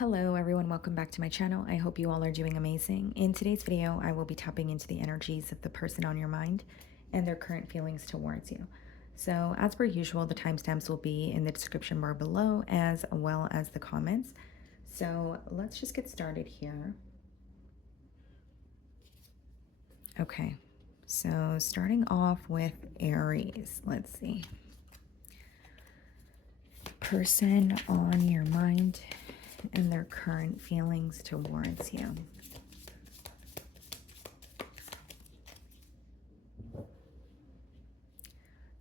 Hello everyone, welcome back to my channel. I hope you all are doing amazing. In today's video, I will be tapping into the energies of the person on your mind and their current feelings towards you. So as per usual, the timestamps will be in the description bar below as well as the comments. So let's just get started here. Okay, so starting off with Aries, let's see. Person on your mind and their current feelings towards you.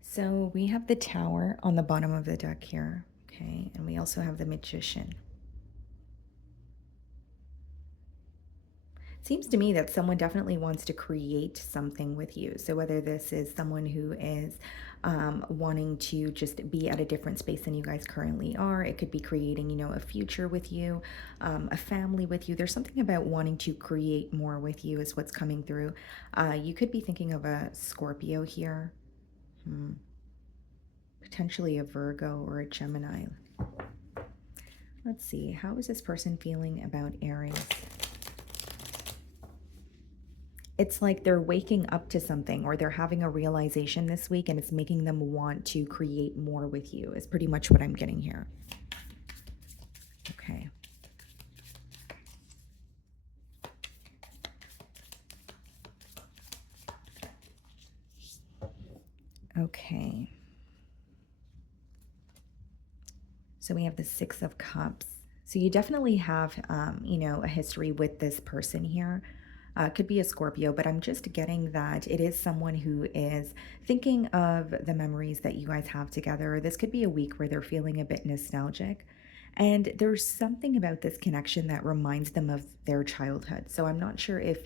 So we have the Tower on the bottom of the deck here, okay? And we also have the Magician. Seems to me that someone definitely wants to create something with you. So whether this is someone who is wanting to just be at a different space than you guys currently are, it could be creating, a future with you, a family with you. There's something about wanting to create more with you is what's coming through. You could be thinking of a Scorpio here. Potentially a Virgo or a Gemini. Let's see, how is this person feeling about Aries? It's like they're waking up to something or they're having a realization this week and it's making them want to create more with you is pretty much what I'm getting here. Okay. Okay. So we have the Six of Cups. So you definitely have, a history with this person here. Could be a Scorpio, but I'm just getting that it is someone who is thinking of the memories that you guys have together. This could be a week where they're feeling a bit nostalgic. And there's something about this connection that reminds them of their childhood. So I'm not sure if,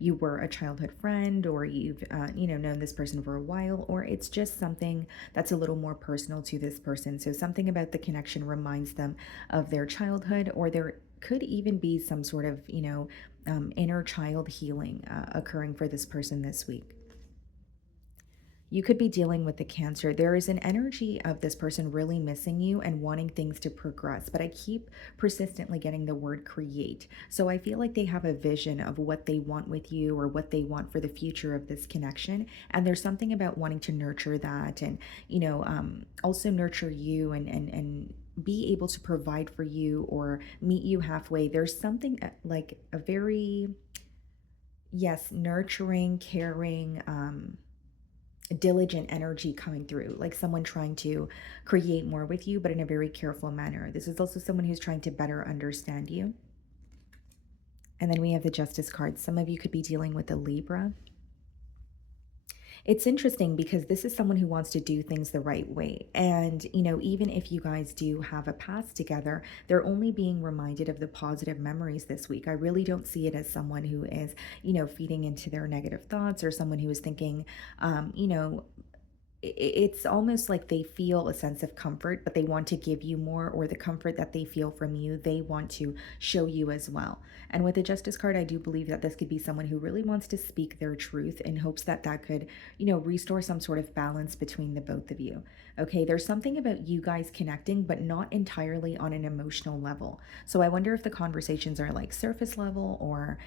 you were a childhood friend or you've, known this person for a while, or it's just something that's a little more personal to this person. So something about the connection reminds them of their childhood, or there could even be some sort of, inner child healing occurring for this person this week. You could be dealing with the Cancer. There is an energy of this person really missing you and wanting things to progress, but I keep persistently getting the word create. So I feel like they have a vision of what they want with you or what they want for the future of this connection. And there's something about wanting to nurture that and, also nurture you and be able to provide for you or meet you halfway. There's something like a very, yes, nurturing, caring, diligent energy coming through, like someone trying to create more with you, but in a very careful manner. This is also someone who's trying to better understand you. And then we have the Justice card. Some of you could be dealing with a Libra. It's interesting because this is someone who wants to do things the right way. And, even if you guys do have a past together, they're only being reminded of the positive memories this week. I really don't see it as someone who is, feeding into their negative thoughts or someone who is thinking, it's almost like they feel a sense of comfort, but they want to give you more, or the comfort that they feel from you, they want to show you as well. And with the Justice card, I do believe that this could be someone who really wants to speak their truth in hopes that that could, restore some sort of balance between the both of you. Okay, there's something about you guys connecting, but not entirely on an emotional level. So I wonder if the conversations are like surface level, or,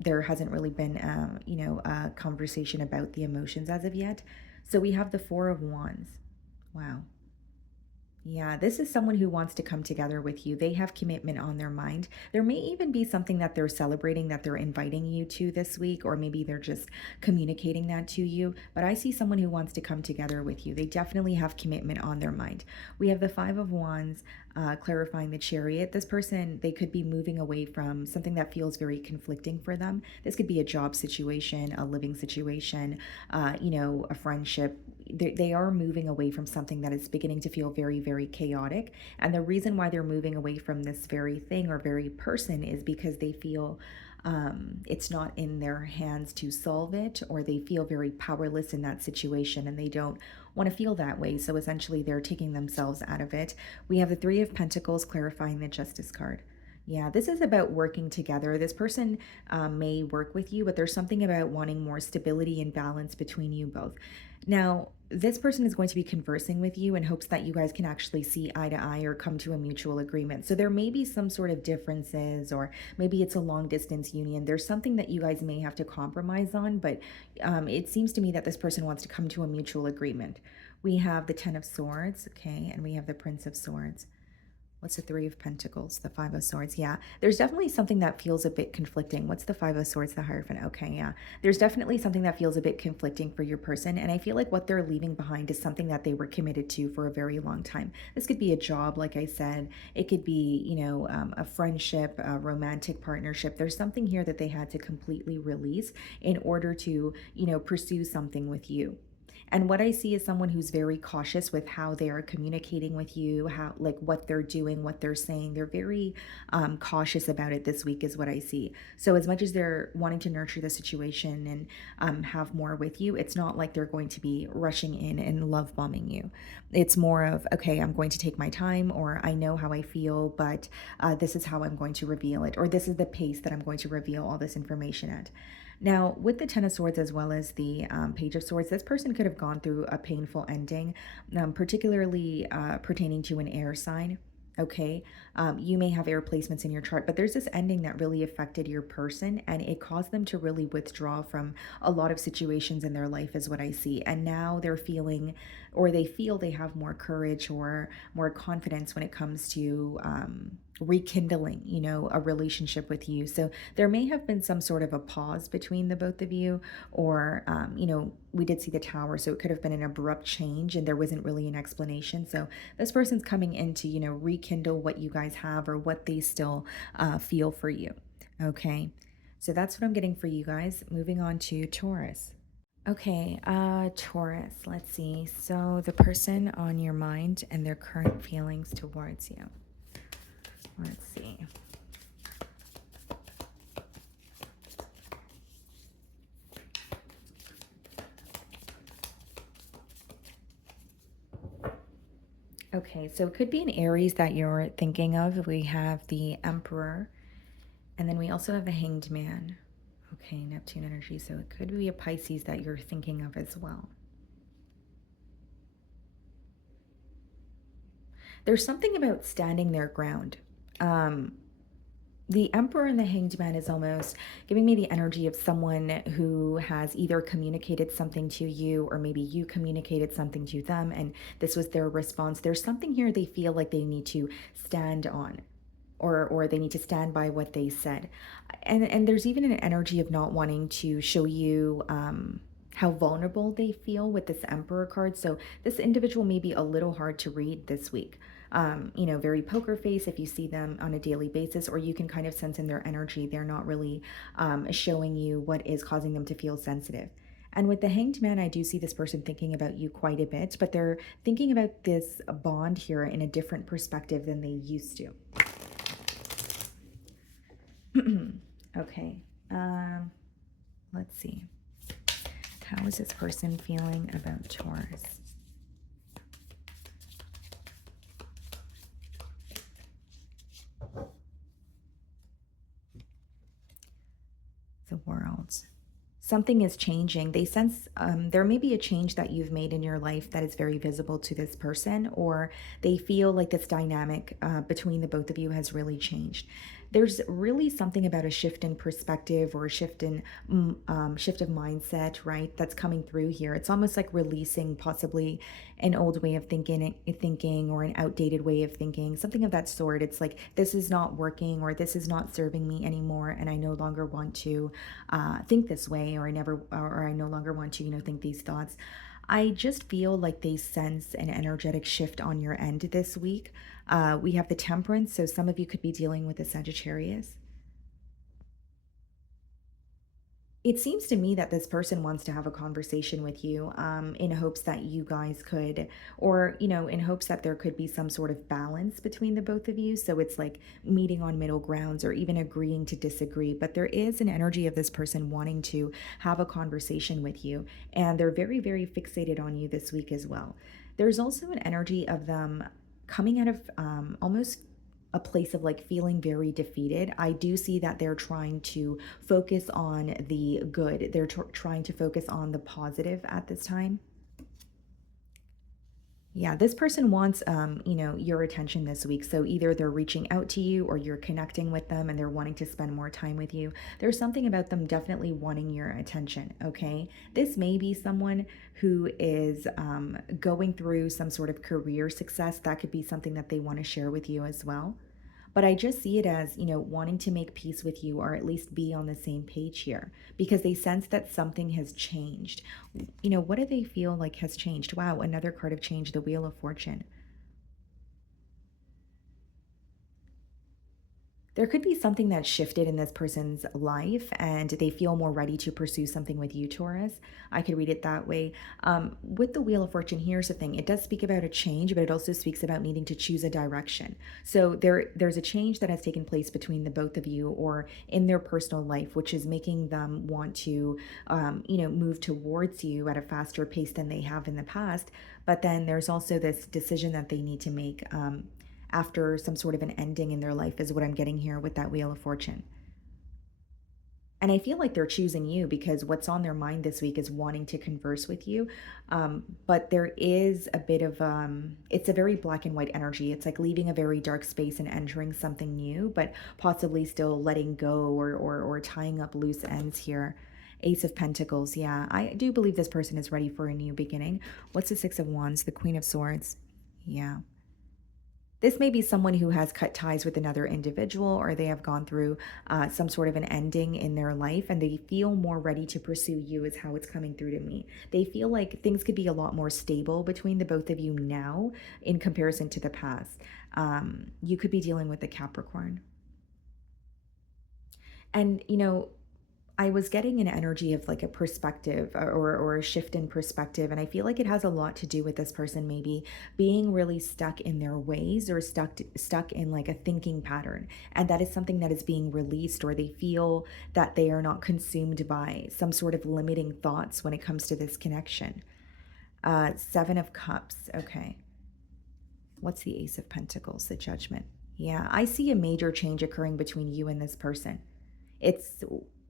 there hasn't really been, a conversation about the emotions as of yet. So we have the Four of Wands. Wow. Yeah, this is someone who wants to come together with you. They have commitment on their mind. There may even be something that they're celebrating that they're inviting you to this week, or maybe they're just communicating that to you. But I see someone who wants to come together with you. They definitely have commitment on their mind. We have the Five of Wands, clarifying the Chariot. This person, they could be moving away from something that feels very conflicting for them. This could be a job situation, a living situation, a friendship. They are moving away from something that is beginning to feel very, very chaotic. And the reason why they're moving away from this very thing or very person is because they feel it's not in their hands to solve it, or they feel very powerless in that situation and they don't want to feel that way. So essentially, they're taking themselves out of it. We have the Three of Pentacles clarifying the Justice card. Yeah, this is about working together. This person may work with you, but there's something about wanting more stability and balance between you both. Now, this person is going to be conversing with you in hopes that you guys can actually see eye to eye or come to a mutual agreement. So there may be some sort of differences, or maybe it's a long distance union. There's something that you guys may have to compromise on, but it seems to me that this person wants to come to a mutual agreement. We have the Ten of Swords, okay, and we have the Prince of Swords. What's the Three of Pentacles? The Five of Swords. Yeah, there's definitely something that feels a bit conflicting. What's the Five of Swords? The Hierophant. Okay, yeah. There's definitely something that feels a bit conflicting for your person. And I feel like what they're leaving behind is something that they were committed to for a very long time. This could be a job, like I said. It could be, a friendship, a romantic partnership. There's something here that they had to completely release in order to, pursue something with you. And what I see is someone who's very cautious with how they are communicating with you, how, like, what they're doing, what they're saying. They're very cautious about it this week, is what I see. So, as much as they're wanting to nurture the situation and have more with you, it's not like they're going to be rushing in and love bombing you. It's more of, okay, I'm going to take my time, or I know how I feel, but this is how I'm going to reveal it, or this is the pace that I'm going to reveal all this information at. Now, with the Ten of Swords as well as the Page of Swords, this person could have gone through a painful ending, particularly pertaining to an air sign. Okay, you may have air placements in your chart, but there's this ending that really affected your person, and it caused them to really withdraw from a lot of situations in their life, is what I see. And now they're feeling, or they feel they have more courage or more confidence when it comes to rekindling, a relationship with you. So there may have been some sort of a pause between the both of you, or, we did see the Tower, so it could have been an abrupt change and there wasn't really an explanation. So this person's coming in to, rekindle what you guys have, or what they still feel for you. Okay. So that's what I'm getting for you guys. Moving on to Taurus. Okay, Taurus, let's see. So the person on your mind and their current feelings towards you. Let's see. Okay, so it could be an Aries that you're thinking of. We have the Emperor, and then we also have the Hanged Man. Okay, Neptune energy, so it could be a Pisces that you're thinking of as well. There's something about standing their ground. The Emperor and the Hanged Man is almost giving me the energy of someone who has either communicated something to you, or maybe you communicated something to them and this was their response. There's something here they feel like they need to stand on, or they need to stand by what they said. And there's even an energy of not wanting to show you how vulnerable they feel with this Emperor card. So this individual may be a little hard to read this week. Very poker face if you see them on a daily basis, or you can kind of sense in their energy they're not really showing you what is causing them to feel sensitive. And with the Hanged Man, I do see this person thinking about you quite a bit, but they're thinking about this bond here in a different perspective than they used to. Okay, let's see. How is this person feeling about Taurus? The World. Something is changing. They sense there may be a change that you've made in your life that is very visible to this person, or they feel like this dynamic between the both of you has really changed. There's really something about a shift in perspective, or a shift in shift of mindset, right? That's coming through here. It's almost like releasing possibly an old way of thinking, or an outdated way of thinking, something of that sort. It's like, this is not working, or this is not serving me anymore, and I no longer want to think this way, or I no longer want to, think these thoughts. I just feel like they sense an energetic shift on your end this week. We have the Temperance, so some of you could be dealing with a Sagittarius. It seems to me that this person wants to have a conversation with you, in hopes that you guys could, or, in hopes that there could be some sort of balance between the both of you. So it's like meeting on middle grounds, or even agreeing to disagree. But there is an energy of this person wanting to have a conversation with you, and they're very, very fixated on you this week as well. There's also an energy of them coming out of almost a place of like feeling very defeated. I do see that they're trying to focus on the good. They're trying to focus on the positive at this time. Yeah, this person wants, your attention this week. So either they're reaching out to you or you're connecting with them and they're wanting to spend more time with you. There's something about them definitely wanting your attention. Okay. This may be someone who is going through some sort of career success. That could be something that they want to share with you as well. But I just see it as, wanting to make peace with you or at least be on the same page here because they sense that something has changed. What do they feel like has changed? Wow, another card of change, the Wheel of Fortune. There could be something that shifted in this person's life and they feel more ready to pursue something with you, Taurus. I could read it that way. With the Wheel of Fortune, here's the thing. It does speak about a change, but it also speaks about needing to choose a direction. So there's a change that has taken place between the both of you or in their personal life, which is making them want to, move towards you at a faster pace than they have in the past. But then there's also this decision that they need to make. After some sort of an ending in their life, is what I'm getting here with that Wheel of Fortune. And I feel like they're choosing you because what's on their mind this week is wanting to converse with you. But there is a bit of, it's a very black and white energy. It's like leaving a very dark space and entering something new, but possibly still letting go or tying up loose ends here. Ace of Pentacles. Yeah, I do believe this person is ready for a new beginning. What's the Six of Wands? The Queen of Swords. Yeah. This may be someone who has cut ties with another individual or they have gone through some sort of an ending in their life and they feel more ready to pursue you, is how it's coming through to me. They feel like things could be a lot more stable between the both of you now in comparison to the past. You could be dealing with a Capricorn. And, I was getting an energy of like a perspective or a shift in perspective. And I feel like it has a lot to do with this person maybe being really stuck in their ways or stuck in like a thinking pattern. And that is something that is being released, or they feel that they are not consumed by some sort of limiting thoughts when it comes to this connection. Seven of Cups. Okay. What's the Ace of Pentacles? The Judgment. Yeah, I see a major change occurring between you and this person. It's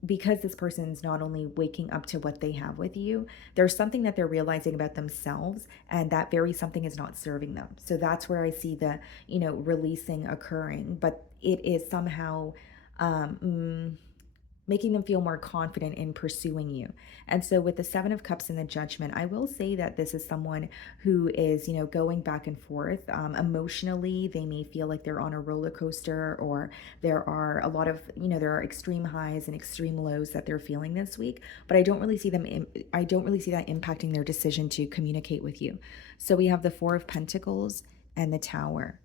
because this person's not only waking up to what they have with you, there's something that they're realizing about themselves, and that very something is not serving them. So that's where I see the, releasing occurring, but it is somehow making them feel more confident in pursuing you. And so with the Seven of Cups and the Judgment, I will say that this is someone who is, going back and forth. Emotionally, they may feel like they're on a roller coaster, or there are a lot of, there are extreme highs and extreme lows that they're feeling this week, but I don't really see I don't really see that impacting their decision to communicate with you. So we have the Four of Pentacles and the Tower.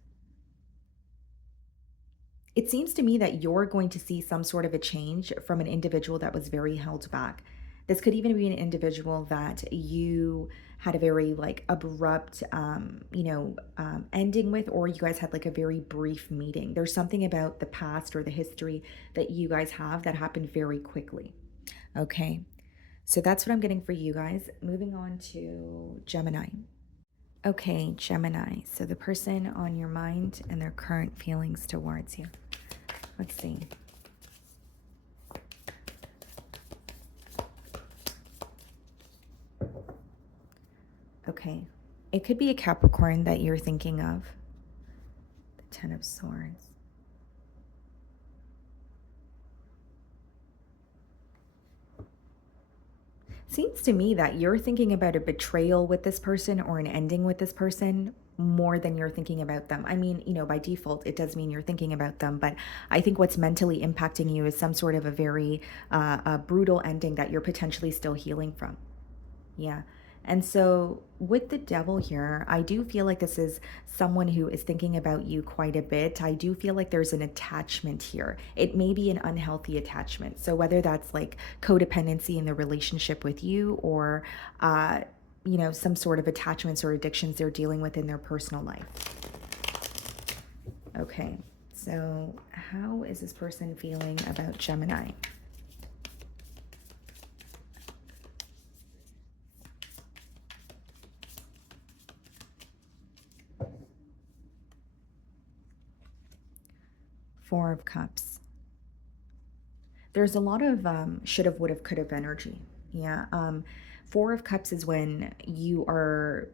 It seems to me that you're going to see some sort of a change from an individual that was very held back. This could even be an individual that you had a very like abrupt, ending with, or you guys had like a very brief meeting. There's something about the past or the history that you guys have that happened very quickly. Okay. So that's what I'm getting for you guys. Moving on to Gemini. Okay, Gemini. So the person on your mind and their current feelings towards you. Let's see. Okay. It could be a Capricorn that you're thinking of. The Ten of Swords. Seems to me that you're thinking about a betrayal with this person or an ending with this person more than you're thinking about them. I mean, by default, it does mean you're thinking about them, but I think what's mentally impacting you is some sort of a very brutal ending that you're potentially still healing from. Yeah. And so with the devil here, I do feel like this is someone who is thinking about you quite a bit. I do feel like there's an attachment here. It may be an unhealthy attachment. So whether that's like codependency in the relationship with you, or, some sort of attachments or addictions they're dealing with in their personal life. Okay. So how is this person feeling about Gemini? Four of Cups. There's a lot of should have, would have, could have energy. Yeah. Four of Cups is when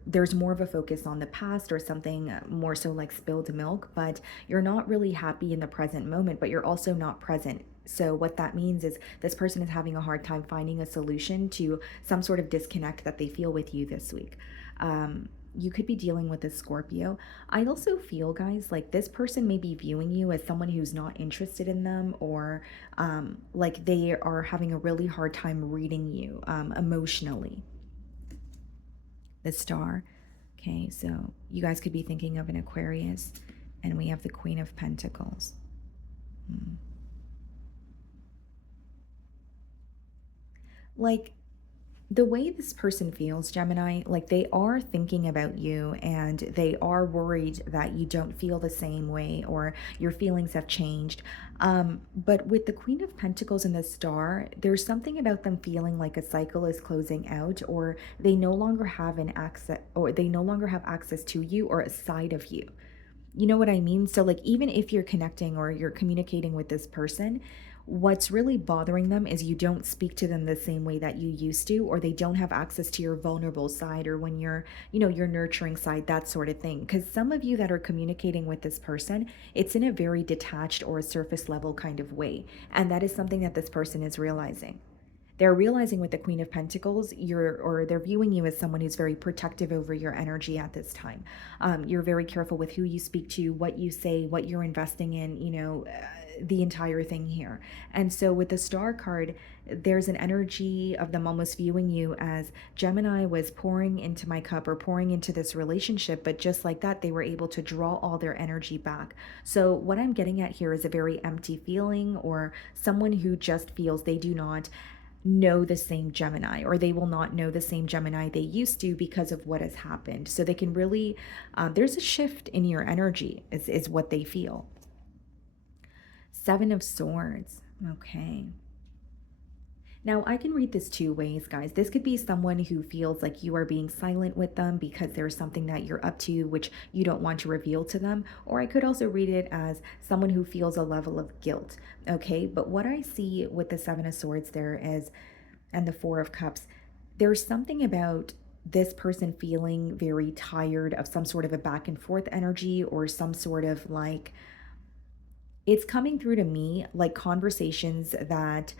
there's more of a focus on the past or something more so like spilled milk, but you're not really happy in the present moment, but you're also not present. So, what that means is this person is having a hard time finding a solution to some sort of disconnect that they feel with you this week. You could be dealing with a Scorpio. I also feel, guys, like this person may be viewing you as someone who's not interested in them, or like they are having a really hard time reading you emotionally. The Star. Okay, so you guys could be thinking of an Aquarius, and we have the Queen of Pentacles. Like, the way this person feels, Gemini, like they are thinking about you and they are worried that you don't feel the same way or your feelings have changed. But with the Queen of Pentacles and the Star, there's something about them feeling like a cycle is closing out, or they no longer have an access, or they no longer have access to you or a side of you. You know what I mean? So, like, even if you're connecting or you're communicating with this person, what's really bothering them is you don't speak to them the same way that you used to, or they don't have access to your vulnerable side, or when you're, your nurturing side, that sort of thing. Because some of you that are communicating with this person, it's in a very detached or a surface level kind of way. And that is something that this person is realizing. They're realizing with the Queen of Pentacles, they're viewing you as someone who's very protective over your energy at this time. You're very careful with who you speak to, what you say, what you're investing in, the entire thing here. And so with the Star card, there's an energy of them almost viewing you as Gemini was pouring into my cup or pouring into this relationship, but just like that, they were able to draw all their energy back. So what I'm getting at here is a very empty feeling, or someone who just feels they do not know the same Gemini, or they will not know the same Gemini they used to because of what has happened. So they can really, there's a shift in your energy, is what they feel. Seven of Swords. Okay. Now, I can read this two ways, guys. This could be someone who feels like you are being silent with them because there's something that you're up to which you don't want to reveal to them. Or I could also read it as someone who feels a level of guilt. Okay. But what I see with the Seven of Swords there is, and the Four of Cups, there's something about this person feeling very tired of some sort of a back and forth energy, or some sort of like, it's coming through to me like conversations that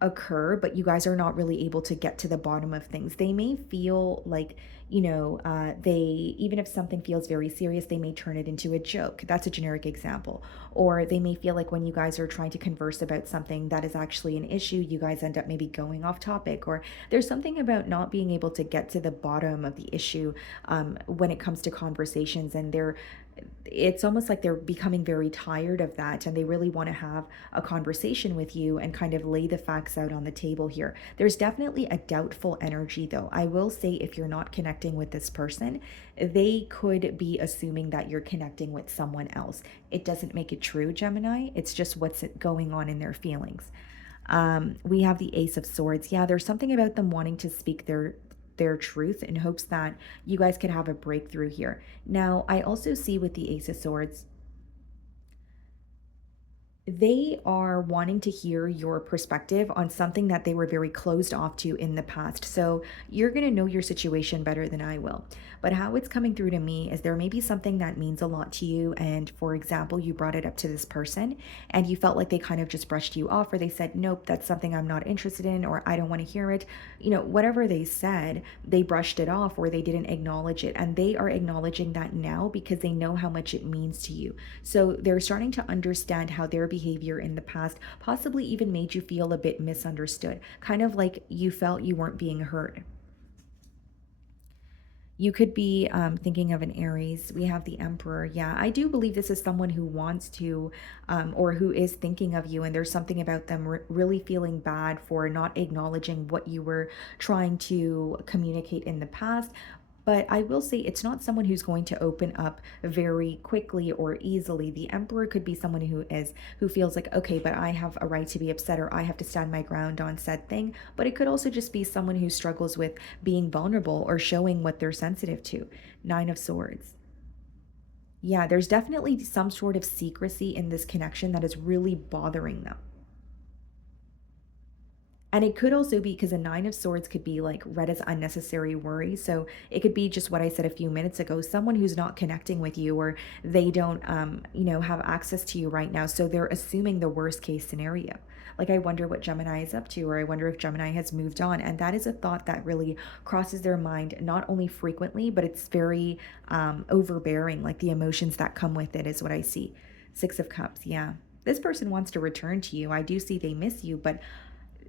occur, but you guys are not really able to get to the bottom of things. They may feel like, they, even if something feels very serious, they may turn it into a joke. That's a generic example. Or they may feel like when you guys are trying to converse about something that is actually an issue, you guys end up maybe going off topic, or there's something about not being able to get to the bottom of the issue when it comes to conversations. And it's almost like they're becoming very tired of that, and they really want to have a conversation with you and kind of lay the facts out on the table here. There's definitely a doubtful energy, though. I will say, if you're not connecting with this person, they could be assuming that you're connecting with someone else. It doesn't make it true, Gemini. It's just what's going on in their feelings. We have the Ace of Swords. Yeah, there's something about them wanting to speak their truth in hopes that you guys could have a breakthrough here. Now, I also see with the Ace of Swords, they are wanting to hear your perspective on something that they were very closed off to in the past. So you're going to know your situation better than I will. But how it's coming through to me is there may be something that means a lot to you. And for example, you brought it up to this person and you felt like they kind of just brushed you off, or they said, nope, that's something I'm not interested in, or I don't want to hear it. Whatever they said, they brushed it off, or they didn't acknowledge it. And they are acknowledging that now because they know how much it means to you. So they're starting to understand how their behavior in the past possibly even made you feel a bit misunderstood, kind of like you felt you weren't being heard. You could be thinking of an Aries. We have the Emperor. Yeah, I do believe this is someone who wants to, or who is thinking of you, and there's something about them really feeling bad for not acknowledging what you were trying to communicate in the past. But I will say it's not someone who's going to open up very quickly or easily. The Emperor could be someone who feels like, okay, but I have a right to be upset, or I have to stand my ground on said thing. But it could also just be someone who struggles with being vulnerable or showing what they're sensitive to. Nine of Swords. Yeah, there's definitely some sort of secrecy in this connection that is really bothering them. And it could also be because a Nine of Swords could be like read as unnecessary worry. So it could be just what I said a few minutes ago, someone who's not connecting with you, or they don't, have access to you right now. So they're assuming the worst case scenario. Like, I wonder what Gemini is up to, or I wonder if Gemini has moved on. And that is a thought that really crosses their mind, not only frequently, but it's very overbearing. Like, the emotions that come with it is what I see. Six of Cups, yeah. This person wants to return to you. I do see they miss you, but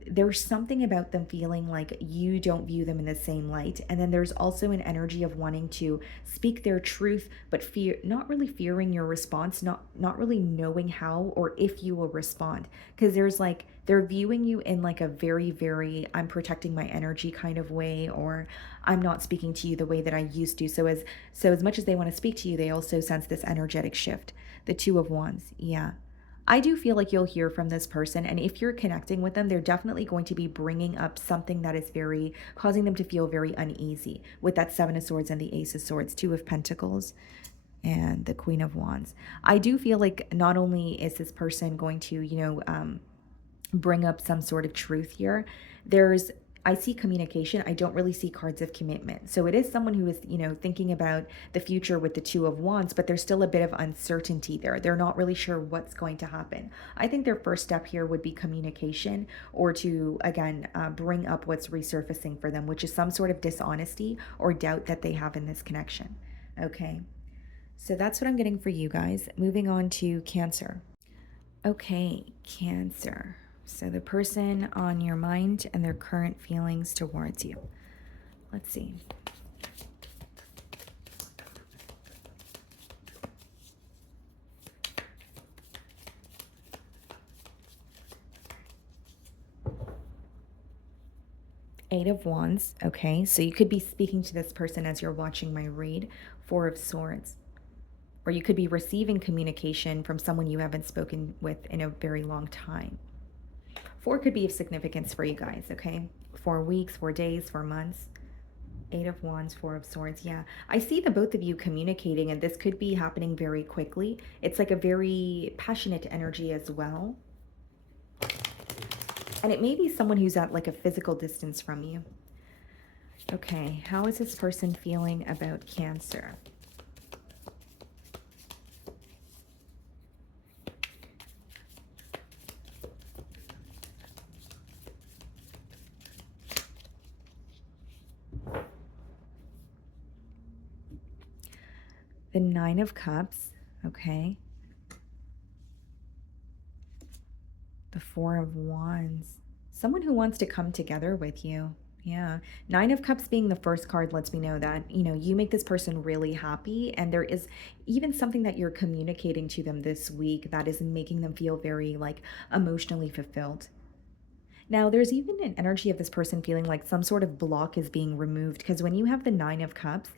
there's something about them feeling like you don't view them in the same light. And then there's also an energy of wanting to speak their truth, but not really fearing your response, not really knowing how or if you will respond. Because there's like, they're viewing you in like a very, very, I'm protecting my energy kind of way, or I'm not speaking to you the way that I used to. So as much as they want to speak to you, they also sense this energetic shift. The Two of Wands, yeah. I do feel like you'll hear from this person, and if you're connecting with them, they're definitely going to be bringing up something that is very, causing them to feel very uneasy, with that Seven of Swords and the Ace of Swords, Two of Pentacles, and the Queen of Wands. I do feel like not only is this person going to, bring up some sort of truth here, I see communication. I don't really see cards of commitment. So it is someone who is, thinking about the future with the Two of Wands, but there's still a bit of uncertainty there. They're not really sure what's going to happen. I think their first step here would be communication, or to, again, bring up what's resurfacing for them, which is some sort of dishonesty or doubt that they have in this connection. Okay. So that's what I'm getting for you guys. Moving on to Cancer. Okay, Cancer. So the person on your mind and their current feelings towards you. Let's see. Eight of Wands. Okay, so you could be speaking to this person as you're watching my read. Four of Swords. Or you could be receiving communication from someone you haven't spoken with in a very long time. Four could be of significance for you guys, okay? 4 weeks, 4 days, 4 months. Eight of Wands, Four of Swords, yeah. I see the both of you communicating, and this could be happening very quickly. It's like a very passionate energy as well. And it may be someone who's at like a physical distance from you. Okay, how is this person feeling about Cancer? The Nine of Cups, okay. The Four of Wands. Someone who wants to come together with you. Yeah. Nine of Cups being the first card lets me know that, you make this person really happy, and there is even something that you're communicating to them this week that is making them feel very like emotionally fulfilled. Now, there's even an energy of this person feeling like some sort of block is being removed, because when you have the Nine of Cups,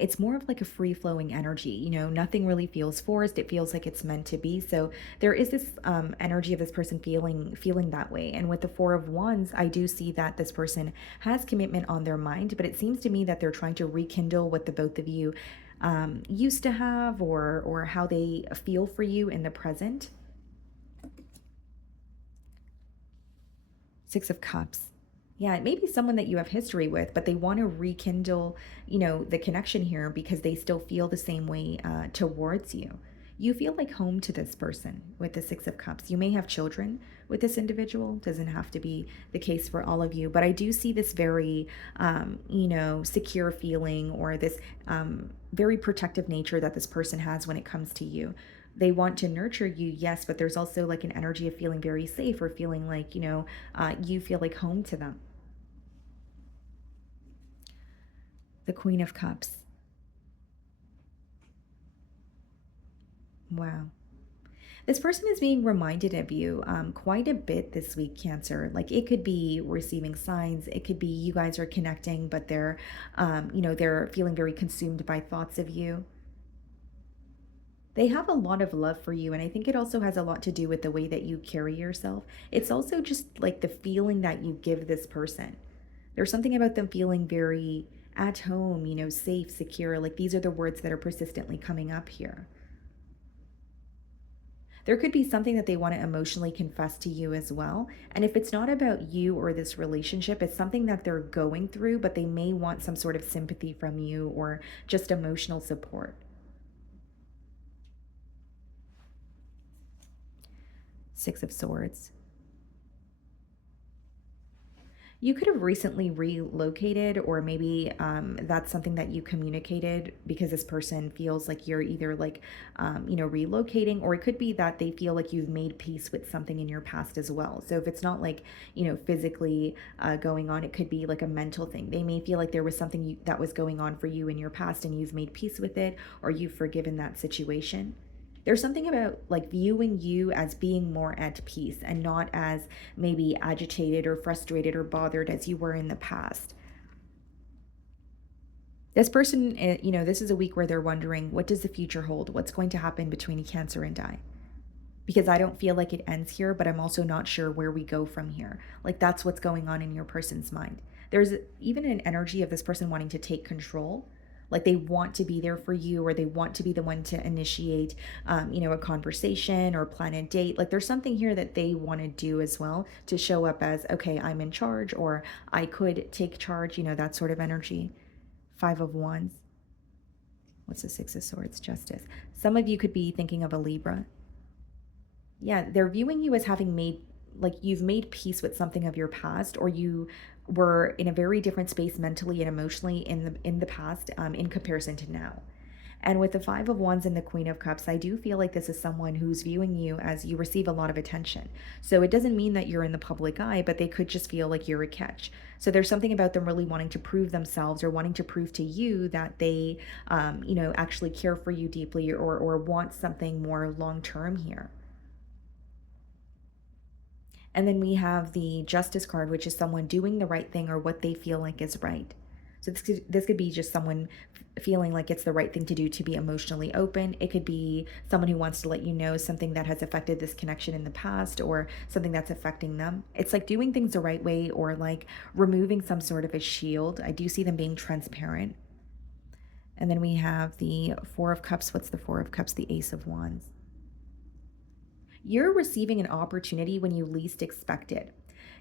it's more of like a free-flowing energy. Nothing really feels forced. It feels like it's meant to be. So there is this energy of this person feeling that way. And with the Four of Wands, I do see that this person has commitment on their mind, but it seems to me that they're trying to rekindle what the both of you used to have, or how they feel for you in the present. Six of Cups. Yeah, it may be someone that you have history with, but they want to rekindle, the connection here because they still feel the same way towards you. You feel like home to this person with the Six of Cups. You may have children with this individual. Doesn't have to be the case for all of you, but I do see this very, secure feeling, or this very protective nature that this person has when it comes to you. They want to nurture you, yes, but there's also like an energy of feeling very safe, or feeling like, you feel like home to them. The Queen of Cups. Wow. This person is being reminded of you quite a bit this week, Cancer. Like, it could be receiving signs. It could be you guys are connecting, but they're, they're feeling very consumed by thoughts of you. They have a lot of love for you, and I think it also has a lot to do with the way that you carry yourself. It's also just like the feeling that you give this person. There's something about them feeling very at home, safe, secure. Like, these are the words that are persistently coming up here. There could be something that they want to emotionally confess to you as well. And if it's not about you or this relationship, it's something that they're going through, but they may want some sort of sympathy from you or just emotional support. Six of Swords. You could have recently relocated, or maybe that's something that you communicated because this person feels like you're either like, relocating, or it could be that they feel like you've made peace with something in your past as well. So if it's not like, physically going on, it could be like a mental thing. They may feel like there was something that was going on for you in your past and you've made peace with it, or you've forgiven that situation. There's something about like viewing you as being more at peace and not as maybe agitated or frustrated or bothered as you were in the past. This person, this is a week where they're wondering, what does the future hold? What's going to happen between Cancer and I? Because I don't feel like it ends here, but I'm also not sure where we go from here. Like that's what's going on in your person's mind. There's even an energy of this person wanting to take control. Like they want to be there for you, or they want to be the one to initiate, a conversation or plan a date. Like there's something here that they want to do as well, to show up as, okay, I'm in charge, or I could take charge, that sort of energy. Five of Wands. What's the Six of Swords? Justice. Some of you could be thinking of a Libra. Yeah, they're viewing you as having made, like you've made peace with something of your past, or you were in a very different space mentally and emotionally in the past, in comparison to now. And with the Five of Wands and the Queen of Cups, I do feel like this is someone who's viewing you as you receive a lot of attention. So it doesn't mean that you're in the public eye, but they could just feel like you're a catch. So there's something about them really wanting to prove themselves, or wanting to prove to you that they, actually care for you deeply, or want something more long term here. And then we have the Justice card, which is someone doing the right thing, or what they feel like is right. So this could be just someone feeling like it's the right thing to do to be emotionally open. It could be someone who wants to let you know something that has affected this connection in the past, or something that's affecting them. It's like doing things the right way, or like removing some sort of a shield. I do see them being transparent. And then we have the Four of Cups. What's the Four of Cups? The Ace of Wands. You're receiving an opportunity when you least expect it.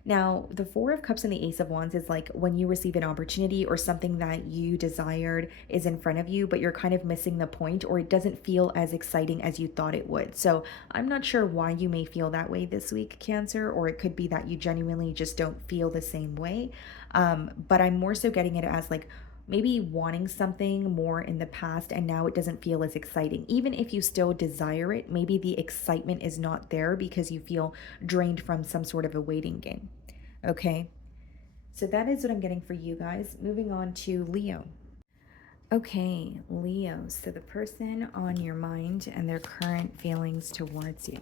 Now, the Four of Cups and the Ace of Wands is like when you receive an opportunity, or something that you desired is in front of you, but you're kind of missing the point, or it doesn't feel as exciting as you thought it would. So I'm not sure why you may feel that way this week, Cancer, or it could be that you genuinely just don't feel the same way. But I'm more so getting it as like, maybe wanting something more in the past and now it doesn't feel as exciting. Even if you still desire it, maybe the excitement is not there because you feel drained from some sort of a waiting game. Okay, so that is what I'm getting for you guys. Moving on to Leo. Okay, Leo, so the person on your mind and their current feelings towards you.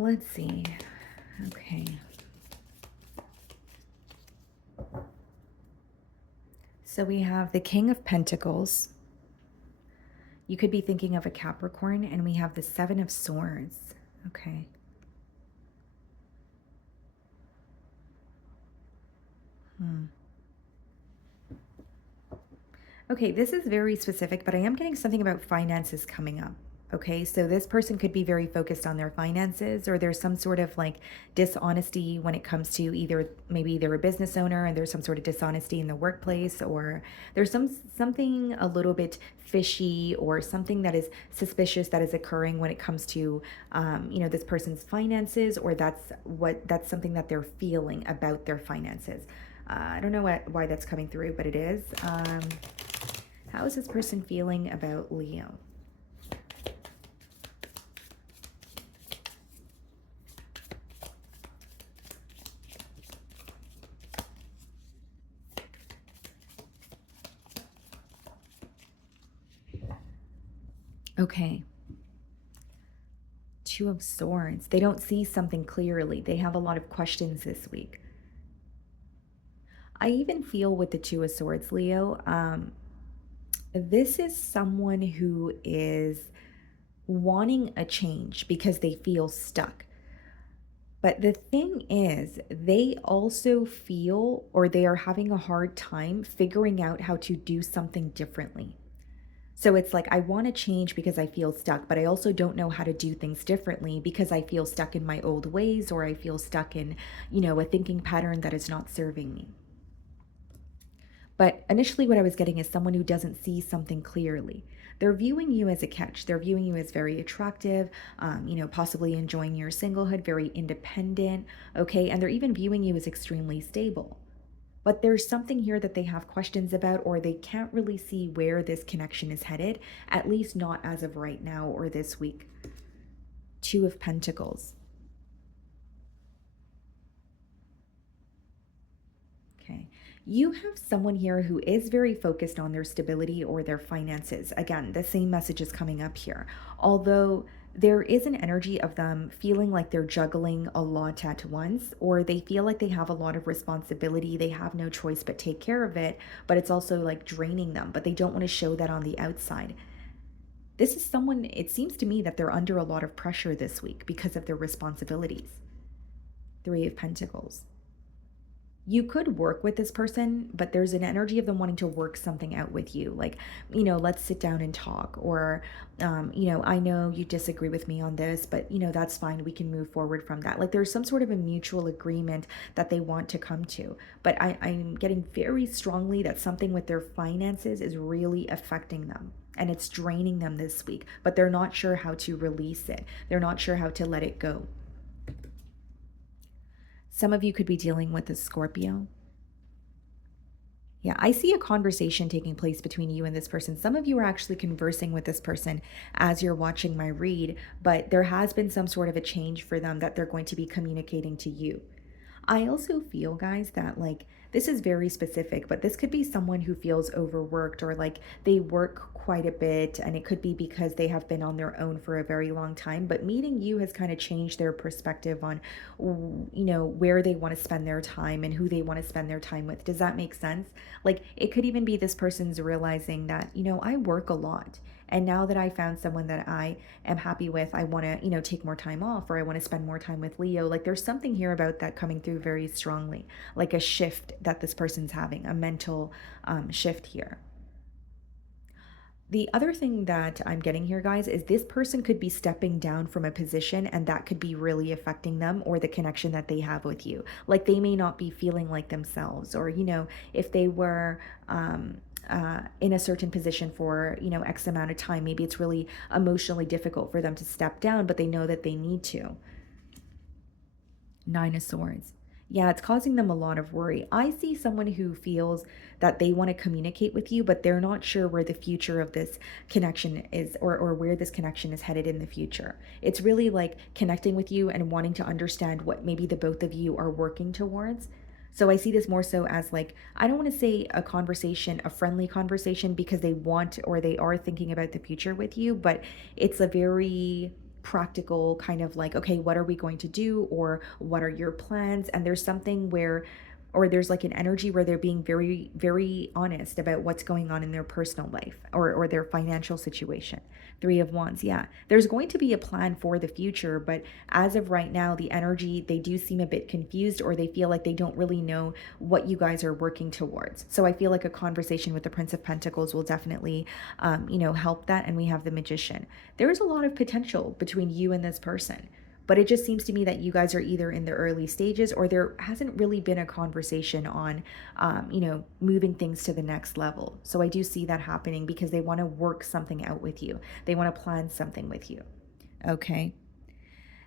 Let's see. Okay. So we have the King of Pentacles. You could be thinking of a Capricorn, and we have the Seven of Swords. Okay. Okay, this is very specific, but I am getting something about finances coming up. Okay, so this person could be very focused on their finances, or there's some sort of like dishonesty when it comes to either maybe they're a business owner and there's some sort of dishonesty in the workplace, or there's something a little bit fishy, or something that is suspicious that is occurring when it comes to this person's finances, or that's something that they're feeling about their finances. I don't know why that's coming through, but it is. How is this person feeling about Leo? Okay. Two of Swords. They don't see something clearly. They have a lot of questions this week. I even feel with the Two of Swords, Leo, this is someone who is wanting a change because they feel stuck. But the thing is, they also feel, or they are having a hard time figuring out how to do something differently. So it's like, I want to change because I feel stuck, but I also don't know how to do things differently because I feel stuck in my old ways, or I feel stuck in, a thinking pattern that is not serving me. But initially, what I was getting is someone who doesn't see something clearly. They're viewing you as a catch. They're viewing you as very attractive, possibly enjoying your singlehood, very independent, okay? And they're even viewing you as extremely stable. But there's something here that they have questions about, or they can't really see where this connection is headed, at least not as of right now or this week. Two of Pentacles. Okay. You have someone here who is very focused on their stability or their finances. Again, the same message is coming up here. Although there is an energy of them feeling like they're juggling a lot at once, or they feel like they have a lot of responsibility. They have no choice but take care of it, but it's also like draining them, but they don't want to show that on the outside. This is someone, it seems to me that they're under a lot of pressure this week because of their responsibilities. Three of Pentacles. You could work with this person, but there's an energy of them wanting to work something out with you. Like, let's sit down and talk. Or, I know you disagree with me on this, but, that's fine. We can move forward from that. Like, there's some sort of a mutual agreement that they want to come to. But I'm getting very strongly that something with their finances is really affecting them. And it's draining them this week. But they're not sure how to release it. They're not sure how to let it go. Some of you could be dealing with a Scorpio. Yeah, I see a conversation taking place between you and this person. Some of you are actually conversing with this person as you're watching my read, but there has been some sort of a change for them that they're going to be communicating to you. I also feel, guys, that like this is very specific, but this could be someone who feels overworked, or like they work quite a bit, and it could be because they have been on their own for a very long time. But meeting you has kind of changed their perspective on, where they want to spend their time and who they want to spend their time with. Does that make sense? Like it could even be this person's realizing that, I work a lot. And now that I found someone that I am happy with, I want to, take more time off, or I want to spend more time with Leo. Like there's something here about that coming through very strongly, like a shift that this person's having, a mental shift here. The other thing that I'm getting here, guys, is this person could be stepping down from a position, and that could be really affecting them or the connection that they have with you. Like they may not be feeling like themselves, or, if they were in a certain position for, X amount of time, maybe it's really emotionally difficult for them to step down, but they know that they need to. Nine of Swords. Yeah, it's causing them a lot of worry. I see someone who feels that they want to communicate with you, but they're not sure where the future of this connection is, or where this connection is headed in the future. It's really like connecting with you and wanting to understand what maybe the both of you are working towards. So I see this more so as like, I don't want to say a conversation, a friendly conversation, because they want or they are thinking about the future with you, but it's a very practical kind of like, okay, what are we going to do, or what are your plans? And there's something where, or there's like an energy where they're being very, very honest about what's going on in their personal life, or their financial situation. Three of Wands. Yeah, there's going to be a plan for the future, but as of right now, the energy, they do seem a bit confused, or they feel like they don't really know what you guys are working towards. So I feel like a conversation with the Prince of Pentacles will definitely help that. And we have the Magician. There's a lot of potential between you and this person, but it just seems to me that you guys are either in the early stages, or there hasn't really been a conversation on, moving things to the next level. So I do see that happening because they want to work something out with you. They want to plan something with you. Okay.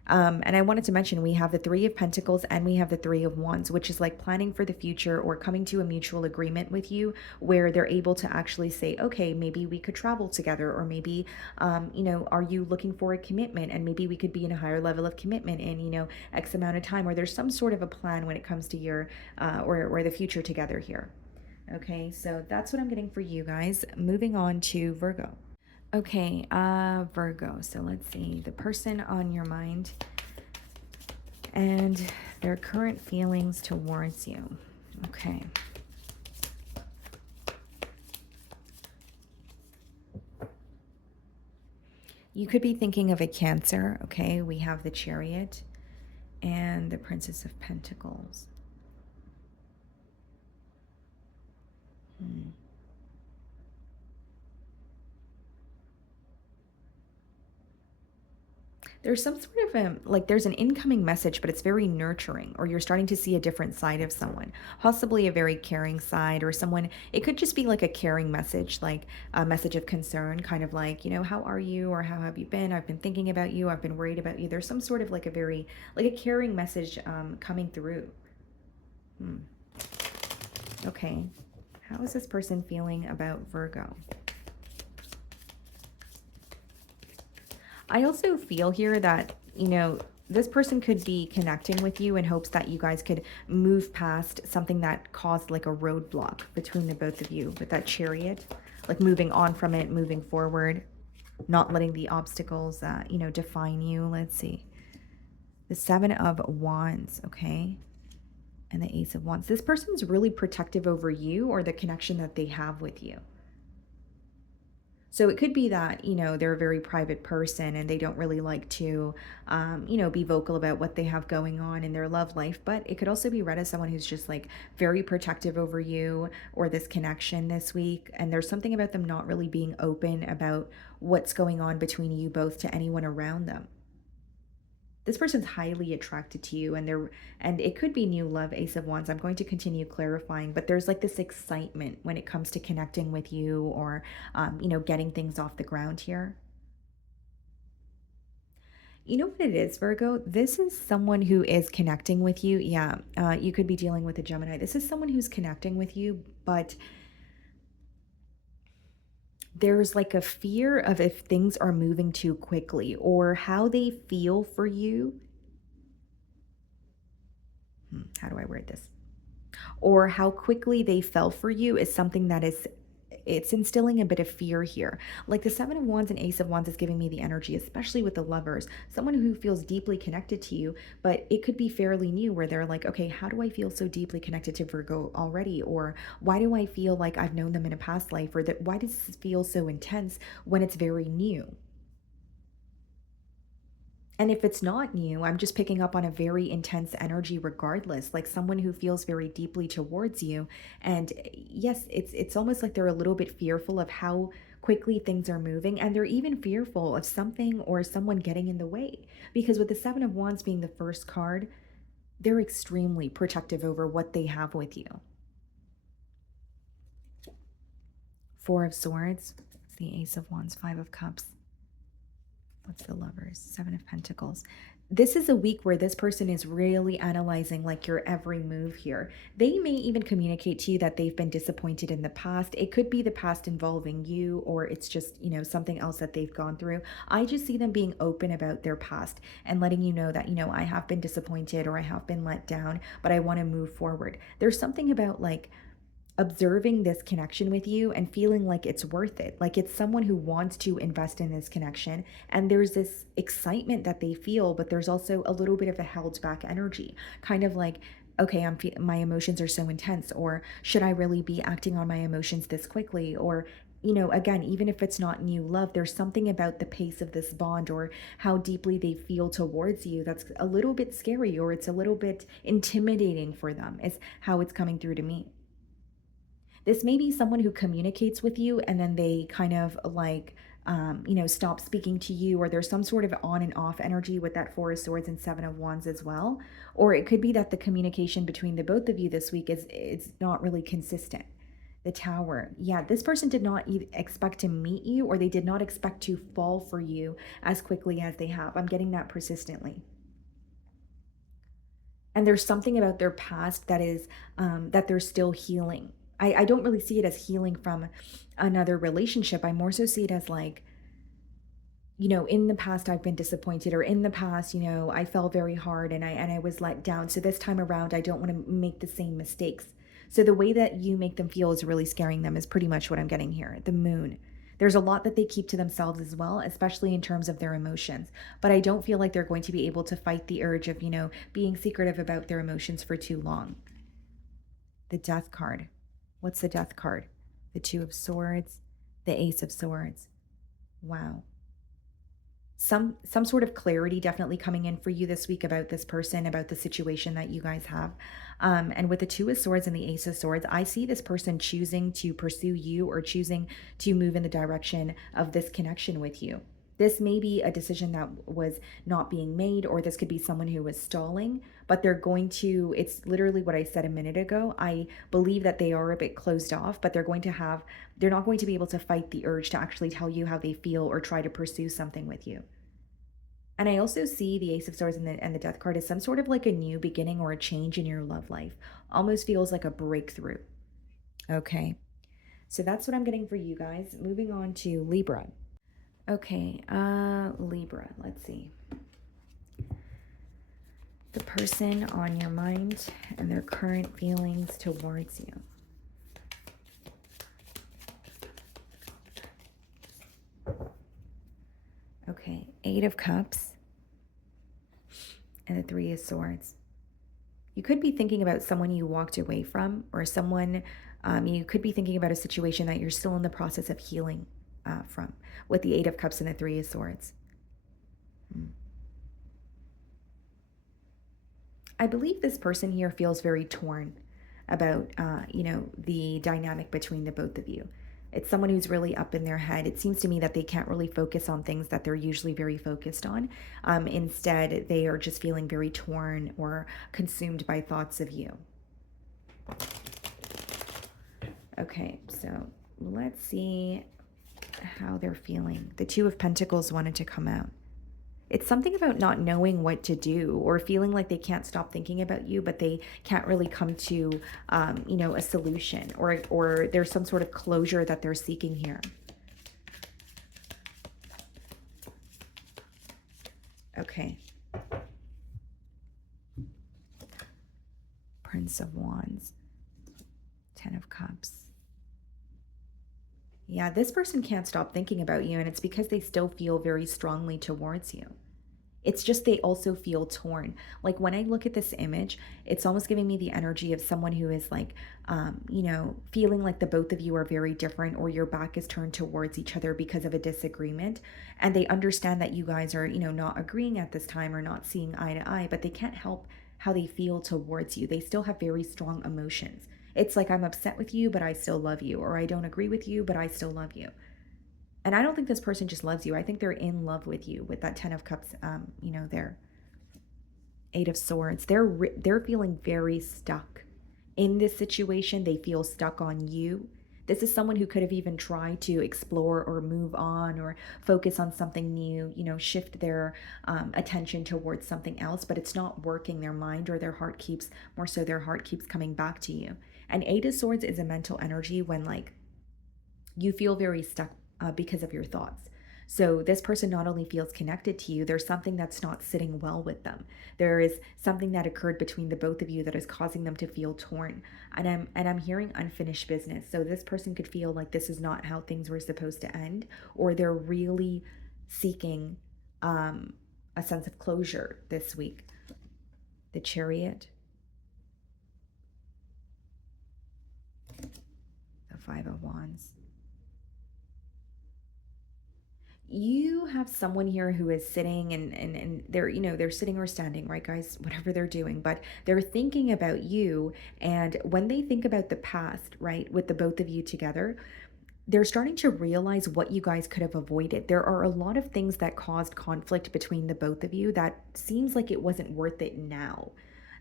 And I wanted to mention, we have the Three of Pentacles and we have the Three of Wands, which is like planning for the future or coming to a mutual agreement with you, where they're able to actually say, okay, maybe we could travel together, or maybe, are you looking for a commitment? And maybe we could be in a higher level of commitment in, X amount of time, or there's some sort of a plan when it comes to your, or the future together here. Okay, so that's what I'm getting for you guys. Moving on to Virgo. Okay, Virgo. So let's see, the person on your mind and their current feelings towards you. Okay. You could be thinking of a Cancer. Okay, we have the Chariot and the Princess of Pentacles. There's some sort of like there's an incoming message, but it's very nurturing, or you're starting to see a different side of someone, possibly a very caring side, or someone, it could just be like a caring message, like a message of concern, kind of like, how are you, or how have you been? I've been thinking about you, I've been worried about you. There's some sort of like a very, like a caring message coming through. Hmm. Okay. How is this person feeling about Virgo? I also feel here that, this person could be connecting with you in hopes that you guys could move past something that caused like a roadblock between the both of you with that Chariot, like moving on from it, moving forward, not letting the obstacles, define you. Let's see. The Seven of Wands, okay? And the Ace of Wands. This person's really protective over you or the connection that they have with you. So it could be that, they're a very private person and they don't really like to, be vocal about what they have going on in their love life. But it could also be read as someone who's just like very protective over you or this connection this week. And there's something about them not really being open about what's going on between you both to anyone around them. This person's highly attracted to you, and it could be new love, Ace of Wands. I'm going to continue clarifying, but there's like this excitement when it comes to connecting with you or getting things off the ground here. You know what it is, Virgo? This is someone who is connecting with you. Yeah, you could be dealing with a Gemini. This is someone who's connecting with you, but there's like a fear of if things are moving too quickly or how they feel for you. How do I word this? Or how quickly they fell for you is something that it's instilling a bit of fear here. Like the Seven of Wands and Ace of Wands is giving me the energy, especially with the lovers, someone who feels deeply connected to you, but it could be fairly new where they're like, okay, how do I feel so deeply connected to Virgo already? Or why do I feel like I've known them in a past life? Or that why does this feel so intense when it's very new? And if it's not new, I'm just picking up on a very intense energy regardless, like someone who feels very deeply towards you. And yes, it's almost like they're a little bit fearful of how quickly things are moving, and they're even fearful of something or someone getting in the way. Because with the Seven of Wands being the first card, they're extremely protective over what they have with you. Four of Swords, the Ace of Wands, Five of Cups. What's the Lovers? Seven of Pentacles. This is a week where this person is really analyzing like your every move here. They may even communicate to you that they've been disappointed in the past. It could be the past involving you, or it's just, something else that they've gone through. I just see them being open about their past and letting you know that, I have been disappointed or I have been let down, but I want to move forward. There's something about like observing this connection with you and feeling like it's worth it. Like it's someone who wants to invest in this connection. And there's this excitement that they feel, but there's also a little bit of a held back energy, kind of like, okay, my emotions are so intense, or should I really be acting on my emotions this quickly? Or, again, even if it's not new love, there's something about the pace of this bond or how deeply they feel towards you that's a little bit scary, or it's a little bit intimidating for them, is how it's coming through to me. This may be someone who communicates with you and then they kind of like, stop speaking to you, or there's some sort of on and off energy with that Four of Swords and Seven of Wands as well. Or it could be that the communication between the both of you this week is not really consistent. The Tower. Yeah, this person did not expect to meet you, or they did not expect to fall for you as quickly as they have. I'm getting that persistently. And there's something about their past that is that they're still healing. I don't really see it as healing from another relationship. I more so see it as like, in the past I've been disappointed, or in the past, I fell very hard and I was let down. So this time around, I don't want to make the same mistakes. So the way that you make them feel is really scaring them, is pretty much what I'm getting here. The Moon. There's a lot that they keep to themselves as well, especially in terms of their emotions. But I don't feel like they're going to be able to fight the urge of, being secretive about their emotions for too long. The Death card. What's the Death card? The Two of Swords, the Ace of Swords. Wow. Some sort of clarity definitely coming in for you this week about this person, about the situation that you guys have. And with the Two of Swords and the Ace of Swords, I see this person choosing to pursue you or choosing to move in the direction of this connection with you. This may be a decision that was not being made, or this could be someone who was stalling, but they're going to, it's literally what I said a minute ago. I believe that they are a bit closed off, but they're not going to be able to fight the urge to actually tell you how they feel or try to pursue something with you. And I also see the Ace of Swords and the Death card as some sort of like a new beginning or a change in your love life. Almost feels like a breakthrough. Okay. So that's what I'm getting for you guys. Moving on to Libra. Okay, Libra, let's see. The person on your mind and their current feelings towards you. Okay, Eight of Cups and the Three of Swords. You could be thinking about someone you walked away from, or someone, you could be thinking about a situation that you're still in the process of healing from, with the Eight of Cups and the Three of Swords. I believe this person here feels very torn about, the dynamic between the both of you. It's someone who's really up in their head. It seems to me that they can't really focus on things that they're usually very focused on. Instead, they are just feeling very torn or consumed by thoughts of you. Okay, so let's see how they're feeling. The Two of Pentacles wanted to come out. It's something about not knowing what to do, or feeling like they can't stop thinking about you, but they can't really come to, a solution, or there's some sort of closure that they're seeking here. Okay. Prince of Wands. Ten of Cups. Yeah, this person can't stop thinking about you, and it's because they still feel very strongly towards you. It's just they also feel torn. Like when I look at this image, it's almost giving me the energy of someone who is like, feeling like the both of you are very different, or your back is turned towards each other because of a disagreement. And they understand that you guys are, not agreeing at this time or not seeing eye to eye, but they can't help how they feel towards you. They still have very strong emotions. It's like, I'm upset with you, but I still love you. Or I don't agree with you, but I still love you. And I don't think this person just loves you. I think they're in love with you, with that Ten of Cups, their Eight of Swords. They're feeling very stuck in this situation. They feel stuck on you. This is someone who could have even tried to explore or move on or focus on something new, shift their attention towards something else, but it's not working. Their mind or their heart keeps coming back to you. And Eight of Swords is a mental energy when like you feel very stuck because of your thoughts. So this person not only feels connected to you, there's something that's not sitting well with them. There is something that occurred between the both of you that is causing them to feel torn. And I'm hearing unfinished business. So this person could feel like this is not how things were supposed to end, or they're really seeking a sense of closure this week. The Chariot. The Five of Wands. You have someone here who is sitting and they're sitting or standing, right, guys, whatever they're doing, but they're thinking about you. And when they think about the past, right, with the both of you together, they're starting to realize what you guys could have avoided. There are a lot of things that caused conflict between the both of you that seems like it wasn't worth it now.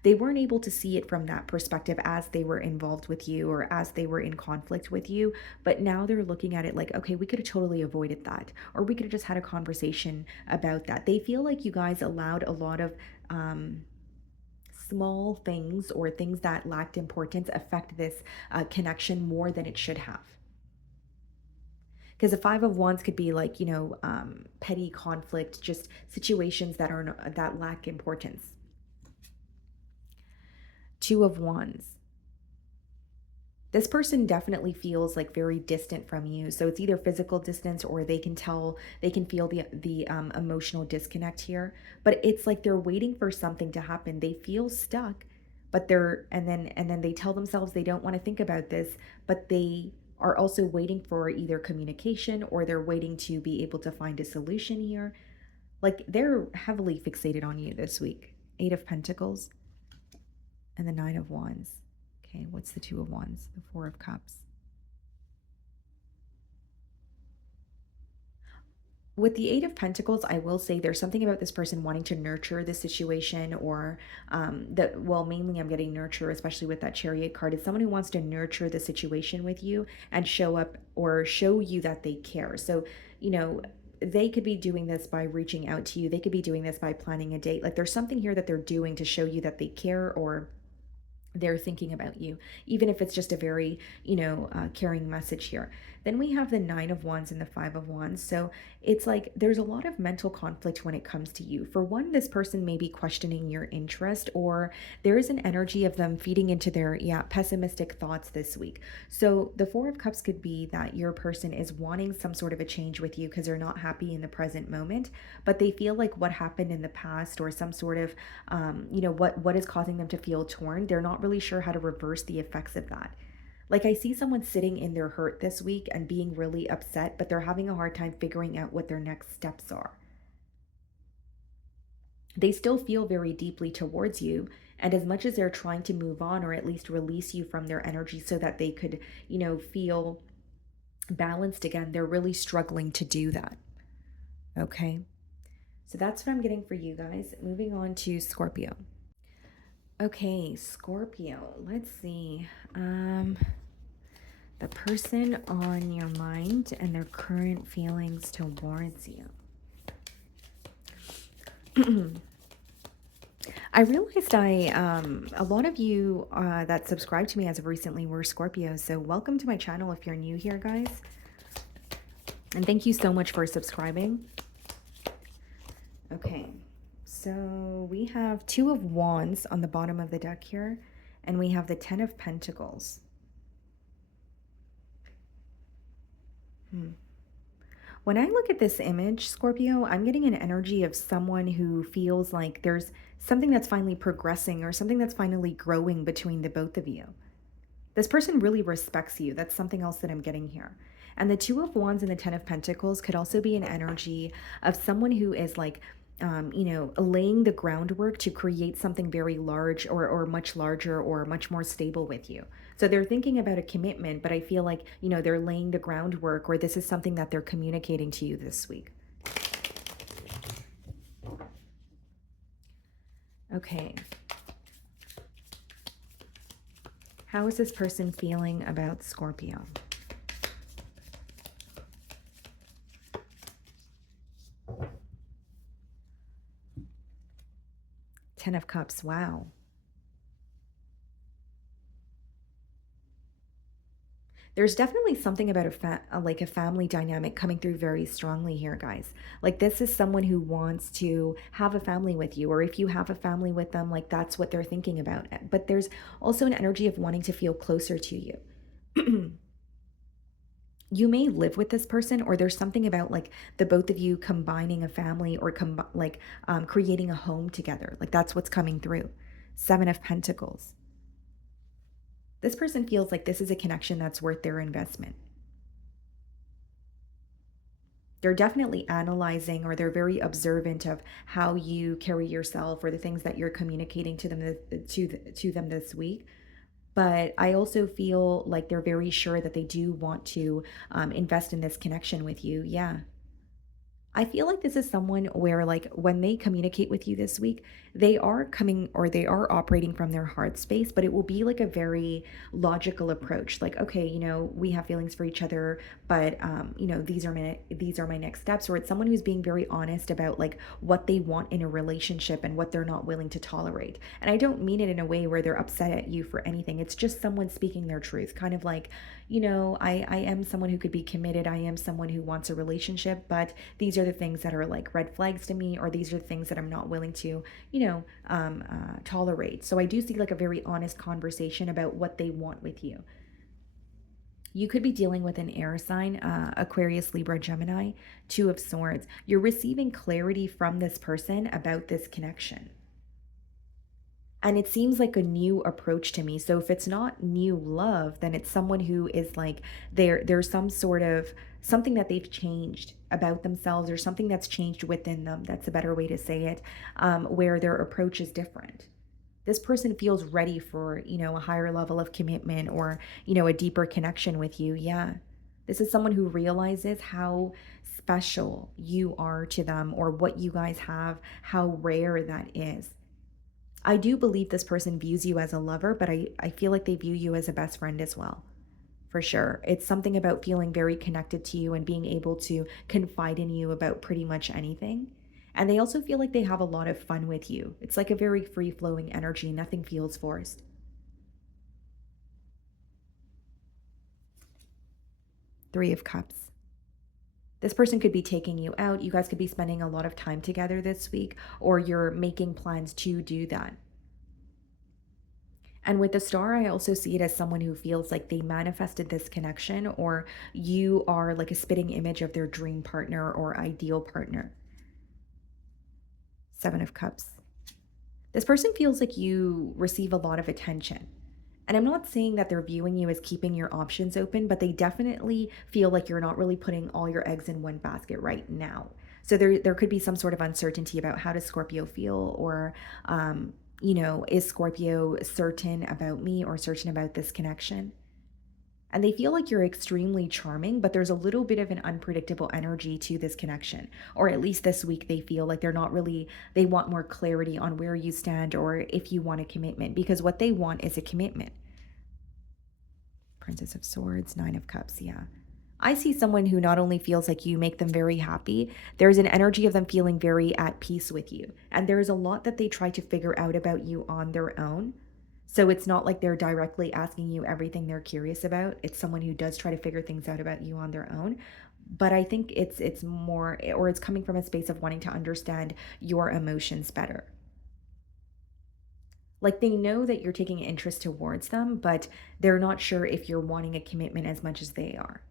They weren't able to see it from that perspective as they were involved with you or as they were in conflict with you. But now they're looking at it like, okay, we could have totally avoided that. Or we could have just had a conversation about that. They feel like you guys allowed a lot of small things or things that lacked importance affect this connection more than it should have. Because the Five of Wands could be like, petty conflict, just situations that lack importance. Two of Wands. This person definitely feels like very distant from you. So it's either physical distance, or they can feel the emotional disconnect here. But it's like they're waiting for something to happen. They feel stuck, but and then they tell themselves they don't want to think about this, but they are also waiting for either communication, or they're waiting to be able to find a solution here. Like they're heavily fixated on you this week. Eight of Pentacles and the Nine of Wands. Okay, what's the Two of Wands? The Four of Cups. With the Eight of Pentacles, I will say there's something about this person wanting to nurture the situation, or that, well, mainly I'm getting nurture, especially with that Chariot card. It's someone who wants to nurture the situation with you and show up or show you that they care. So, you know, they could be doing this by reaching out to you. They could be doing this by planning a date. Like there's something here that they're doing to show you that they care, or they're thinking about you, even if it's just a very, caring message here. Then we have the Nine of Wands and the Five of Wands. So it's like there's a lot of mental conflict when it comes to you. For one, this person may be questioning your interest, or there is an energy of them feeding into their, pessimistic thoughts this week. So the Four of Cups could be that your person is wanting some sort of a change with you because they're not happy in the present moment, but they feel like what happened in the past, or some sort of, what is causing them to feel torn. They're not really sure how to reverse the effects of that. Like I see someone sitting in their hurt this week and being really upset, but they're having a hard time figuring out what their next steps are. They still feel very deeply towards you, and as much as they're trying to move on, or at least release you from their energy so that they could, feel balanced again, they're really struggling to do that. Okay. So that's what I'm getting for you guys. Moving on to Scorpio. Okay, Scorpio. Let's see. The person on your mind and their current feelings towards you. I realized a lot of you that subscribed to me as of recently were Scorpios. So welcome to my channel if you're new here, guys. And thank you so much for subscribing. Okay. So we have Two of Wands on the bottom of the deck here, and we have the Ten of Pentacles. When I look at this image, Scorpio, I'm getting an energy of someone who feels like there's something that's finally progressing, or something that's finally growing between the both of you. This person really respects you. That's something else that I'm getting here. And the Two of Wands and the Ten of Pentacles could also be an energy of someone who is like, laying the groundwork to create something very large, or much larger, or much more stable with you. So they're thinking about a commitment, but I feel like, they're laying the groundwork, or this is something that they're communicating to you this week. Okay. How is this person feeling about Scorpio? Ten of Cups. Wow. There's definitely something about a family dynamic coming through very strongly here, guys. Like this is someone who wants to have a family with you, or if you have a family with them, like that's what they're thinking about. But there's also an energy of wanting to feel closer to you. You may live with this person, or there's something about like the both of you combining a family, or creating a home together. Like that's what's coming through. Seven of Pentacles. This person feels like this is a connection that's worth their investment. They're definitely analyzing, or they're very observant of how you carry yourself, or the things that you're communicating to them to them this week. But I also feel like they're very sure that they do want to invest in this connection with you. Yeah. I feel like this is someone where, like, when they communicate with you this week, they are coming, or they are operating from their heart space, but it will be like a very logical approach. Like, okay, we have feelings for each other, but these are my next steps. Or it's someone who's being very honest about like what they want in a relationship and what they're not willing to tolerate. And I don't mean it in a way where they're upset at you for anything. It's just someone speaking their truth, kind of like, I am someone who could be committed. I am someone who wants a relationship, but these are the things that are like red flags to me, or these are the things that I'm not willing to, tolerate. So I do see like a very honest conversation about what they want with you. You could be dealing with an air sign, Aquarius, Libra, Gemini, Two of Swords. You're receiving clarity from this person about this connection. And it seems like a new approach to me. So if it's not new love, then it's someone who is like, there's some sort of something that they've changed about themselves, or something that's changed within them. That's a better way to say it, where their approach is different. This person feels ready for, a higher level of commitment, or, a deeper connection with you. Yeah. This is someone who realizes how special you are to them, or what you guys have, how rare that is. I do believe this person views you as a lover, but I feel like they view you as a best friend as well. For sure. It's something about feeling very connected to you and being able to confide in you about pretty much anything. And they also feel like they have a lot of fun with you. It's like a very free flowing energy, nothing feels forced. Three of Cups. This person could be taking you out. You guys could be spending a lot of time together this week, or you're making plans to do that. And with the star, I also see it as someone who feels like they manifested this connection, or you are like a spitting image of their dream partner or ideal partner. Seven of Cups. This person feels like you receive a lot of attention. And I'm not saying that they're viewing you as keeping your options open, but they definitely feel like you're not really putting all your eggs in one basket right now. So there could be some sort of uncertainty about how does Scorpio feel, or is Scorpio certain about me or certain about this connection? And they feel like you're extremely charming, but there's a little bit of an unpredictable energy to this connection. Or at least this week, they feel like they're not really, they want more clarity on where you stand or if you want a commitment, because what they want is a commitment. Princess of Swords, Nine of Cups, yeah. I see someone who not only feels like you make them very happy, there's an energy of them feeling very at peace with you. And there's a lot that they try to figure out about you on their own. So it's not like they're directly asking you everything they're curious about. It's someone who does try to figure things out about you on their own. But I think it's more, or it's coming from a space of wanting to understand your emotions better. Like they know that you're taking an interest towards them, but they're not sure if you're wanting a commitment as much as they are.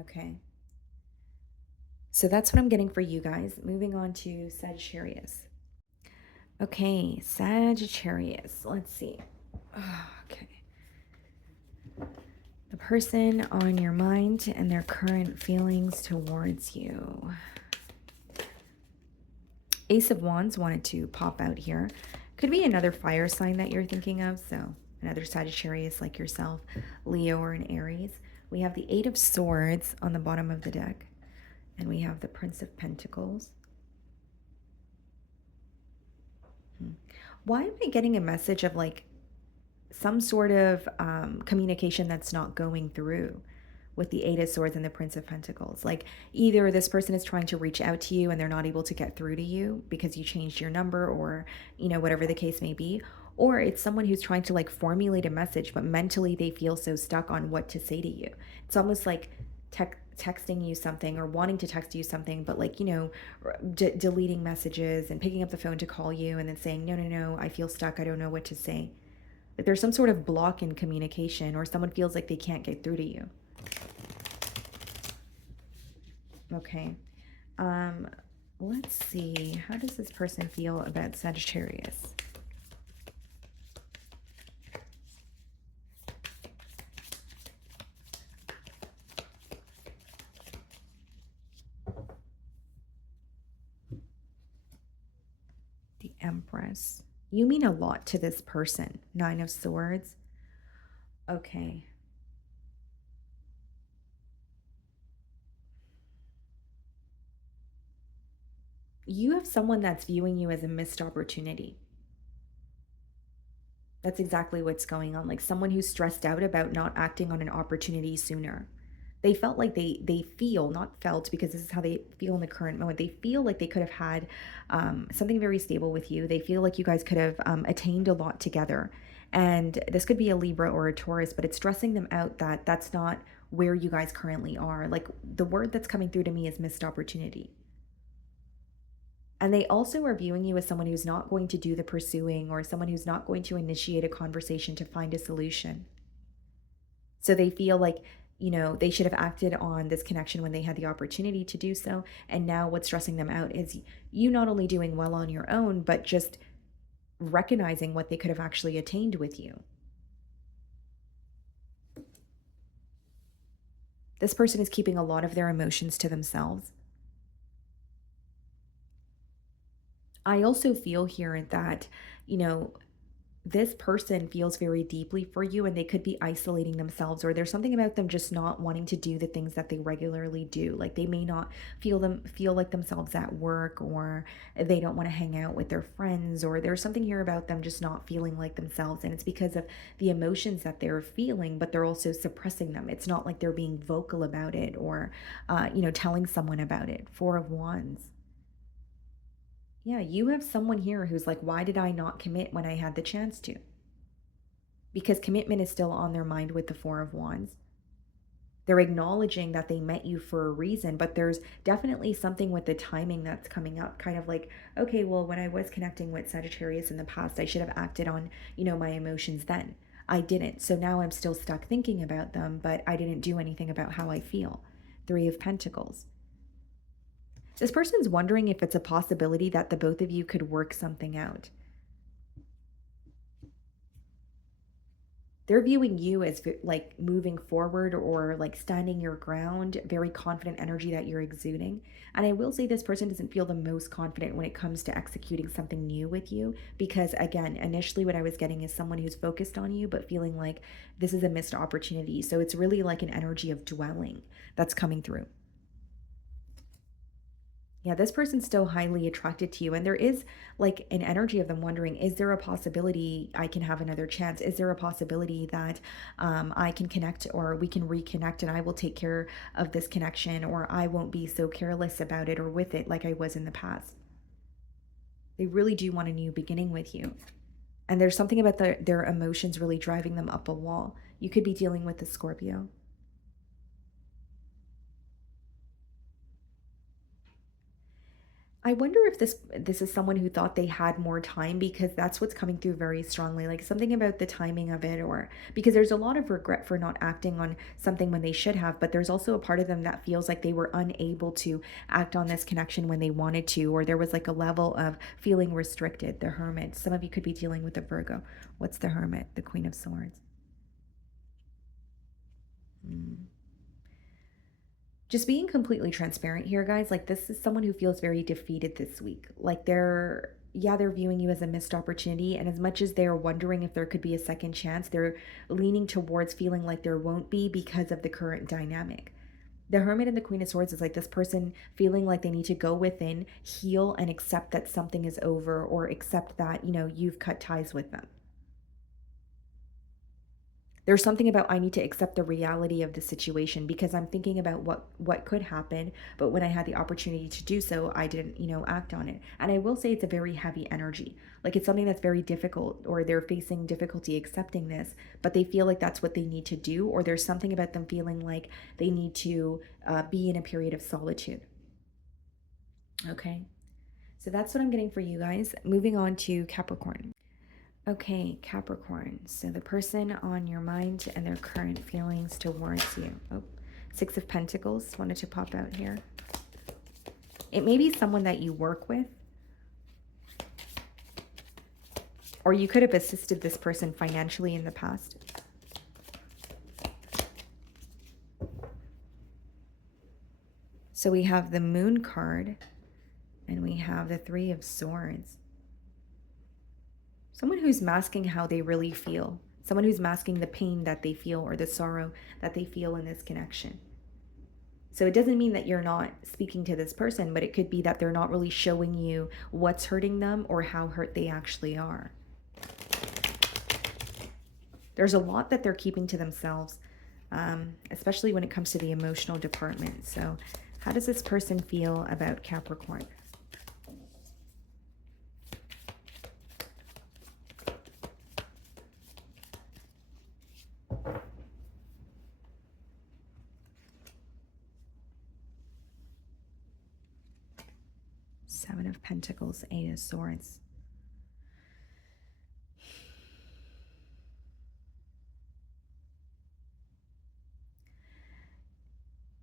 Okay. So that's what I'm getting for you guys. Moving on to Sagittarius. Okay, Sagittarius. Let's see. Okay. The person on your mind and their current feelings towards you. Ace of Wands wanted to pop out here. Could be another fire sign that you're thinking of. So another Sagittarius like yourself, Leo or an Aries. We have the Eight of Swords on the bottom of the deck. And we have the Prince of Pentacles. Why am I getting a message of like some sort of communication that's not going through with the Eight of Swords and the Prince of Pentacles? Like either this person is trying to reach out to you and they're not able to get through to you because you changed your number, or, whatever the case may be. Or it's someone who's trying to like formulate a message, but mentally they feel so stuck on what to say to you. It's almost like texting you something or wanting to text you something, but like, deleting messages and picking up the phone to call you and then saying, no, I feel stuck. I don't know what to say. Like there's some sort of block in communication, or someone feels like they can't get through to you. Okay. Let's see. How does this person feel about Sagittarius? The Empress. You mean a lot to this person. Nine of Swords. Okay. You have someone that's viewing you as a missed opportunity. That's exactly what's going on. Like someone who's stressed out about not acting on an opportunity sooner. They felt like they feel, not felt, because this is how they feel in the current moment. They feel like they could have had something very stable with you. They feel like you guys could have attained a lot together. And this could be a Libra or a Taurus, but it's stressing them out that that's not where you guys currently are. Like the word that's coming through to me is missed opportunity. And they also are viewing you as someone who's not going to do the pursuing, or someone who's not going to initiate a conversation to find a solution. So they feel like, they should have acted on this connection when they had the opportunity to do so. And now what's stressing them out is you not only doing well on your own, but just recognizing what they could have actually attained with you. This person is keeping a lot of their emotions to themselves. I also feel here that, this person feels very deeply for you, and they could be isolating themselves, or there's something about them just not wanting to do the things that they regularly do. Like they may not feel like themselves at work, or they don't want to hang out with their friends, or there's something here about them just not feeling like themselves, and it's because of the emotions that they're feeling, but they're also suppressing them. It's not like they're being vocal about it, or telling someone about it. Four of Wands. Yeah, you have someone here who's like, why did I not commit when I had the chance to? Because commitment is still on their mind with the Four of Wands. They're acknowledging that they met you for a reason, but there's definitely something with the timing that's coming up. Kind of like, okay, well, when I was connecting with Sagittarius in the past, I should have acted on, my emotions then. I didn't. So now I'm still stuck thinking about them, but I didn't do anything about how I feel. Three of Pentacles. This person's wondering if it's a possibility that the both of you could work something out. They're viewing you as like moving forward, or like standing your ground, very confident energy that you're exuding. And I will say this person doesn't feel the most confident when it comes to executing something new with you, because again, initially what I was getting is someone who's focused on you, but feeling like this is a missed opportunity. So it's really like an energy of dwelling that's coming through. Yeah, this person's still highly attracted to you. And there is like an energy of them wondering, is there a possibility I can have another chance? Is there a possibility that I can connect, or we can reconnect, and I will take care of this connection, or I won't be so careless about it or with it like I was in the past? They really do want a new beginning with you. And there's something about their emotions really driving them up a wall. You could be dealing with a Scorpio. I wonder if this is someone who thought they had more time, because that's what's coming through very strongly. Like something about the timing of it, or because there's a lot of regret for not acting on something when they should have, but there's also a part of them that feels like they were unable to act on this connection when they wanted to, or there was like a level of feeling restricted. The Hermit. Some of you could be dealing with a Virgo. What's the Hermit? The Queen of Swords. Just being completely transparent here, guys, like this is someone who feels very defeated this week. Like they're viewing you as a missed opportunity. And as much as they're wondering if there could be a second chance, they're leaning towards feeling like there won't be because of the current dynamic. The Hermit and the Queen of Swords is like this person feeling like they need to go within, heal, and accept that something is over, or accept that, you've cut ties with them. There's something about, I need to accept the reality of the situation, because I'm thinking about what could happen, but when I had the opportunity to do so, I didn't, act on it. And I will say it's a very heavy energy. Like it's something that's very difficult, or they're facing difficulty accepting this, but they feel like that's what they need to do, or there's something about them feeling like they need to be in a period of solitude. Okay, so that's what I'm getting for you guys. Moving on to Capricorn. Okay, Capricorn. So the person on your mind and their current feelings towards you. Oh, Six of Pentacles wanted to pop out here. It may be someone that you work with, or you could have assisted this person financially in the past. So we have the Moon card, and we have the Three of Swords. Someone who's masking how they really feel. Someone who's masking the pain that they feel, or the sorrow that they feel in this connection. So it doesn't mean that you're not speaking to this person, but it could be that they're not really showing you what's hurting them, or how hurt they actually are. There's a lot that they're keeping to themselves, especially when it comes to the emotional department. So how does this person feel about Capricorn? Seven of Pentacles, Eight of Swords.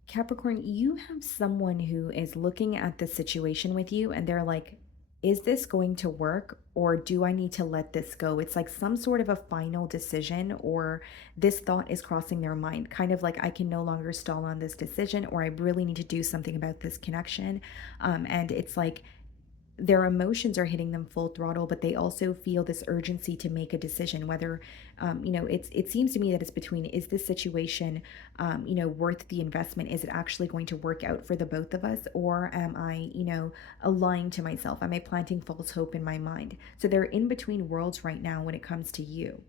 Capricorn, you have someone who is looking at the situation with you, and they're like, is this going to work, or do I need to let this go? It's like some sort of a final decision, or this thought is crossing their mind, kind of like, I can no longer stall on this decision, or I really need to do something about this connection. And it's like their emotions are hitting them full throttle, but they also feel this urgency to make a decision. Whether, it seems to me that it's between, is this situation, worth the investment? Is it actually going to work out for the both of us, or am I, lying to myself? Am I planting false hope in my mind? So they're in between worlds right now when it comes to you.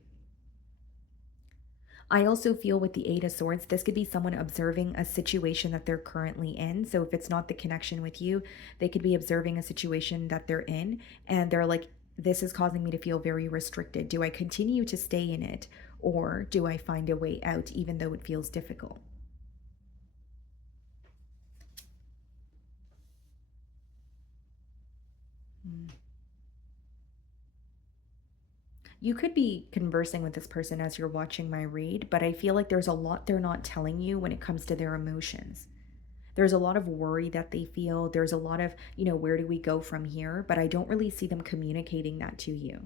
I also feel with the Eight of Swords, this could be someone observing a situation that they're currently in. So if it's not the connection with you, they could be observing a situation that they're in, and they're like, this is causing me to feel very restricted. Do I continue to stay in it, or do I find a way out even though it feels difficult? Mm. You could be conversing with this person as you're watching my read, but I feel like there's a lot they're not telling you when it comes to their emotions. There's a lot of worry that they feel. There's a lot of, where do we go from here? But I don't really see them communicating that to you.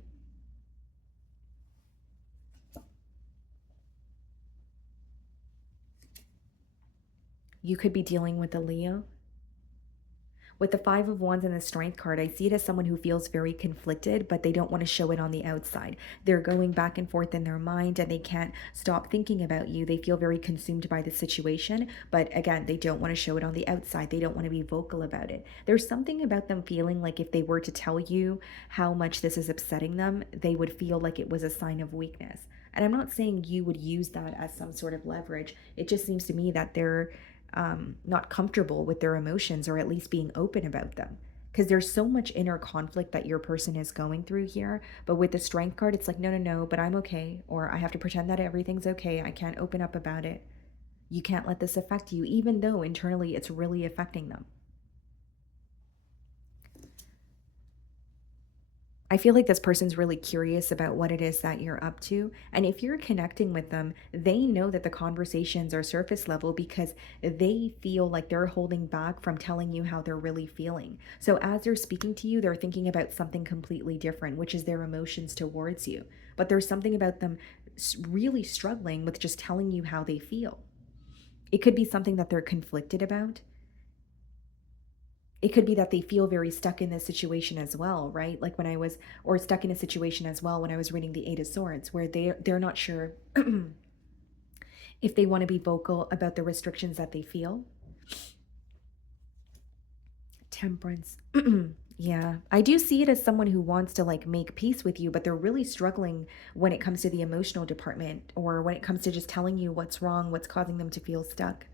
You could be dealing with a Leo. With the Five of Wands and the Strength card, I see it as someone who feels very conflicted, but they don't want to show it on the outside. They're going back and forth in their mind and they can't stop thinking about you. They feel very consumed by the situation, but again, they don't want to show it on the outside. They don't want to be vocal about it. There's something about them feeling like if they were to tell you how much this is upsetting them, they would feel like it was a sign of weakness. And I'm not saying you would use that as some sort of leverage. It just seems to me that they're not comfortable with their emotions, or at least being open about them. Because there's so much inner conflict that your person is going through here. But with the Strength card, it's like, no, no, no, but I'm okay. Or I have to pretend that everything's okay. I can't open up about it. You can't let this affect you, even though internally it's really affecting them. I feel like this person's really curious about what it is that you're up to. And if you're connecting with them, they know that the conversations are surface level because they feel like they're holding back from telling you how they're really feeling. So as they're speaking to you, they're thinking about something completely different, which is their emotions towards you. But there's something about them really struggling with just telling you how they feel. It could be something that they're conflicted about. It could be that they feel very stuck in this situation as well, right? Like when I was, or stuck in a situation as well when I was reading the Eight of Swords, where they're not sure if they want to be vocal about the restrictions that they feel. Temperance. Yeah, I do see it as someone who wants to like make peace with you, but they're really struggling when it comes to the emotional department, or when it comes to just telling you what's wrong, what's causing them to feel stuck.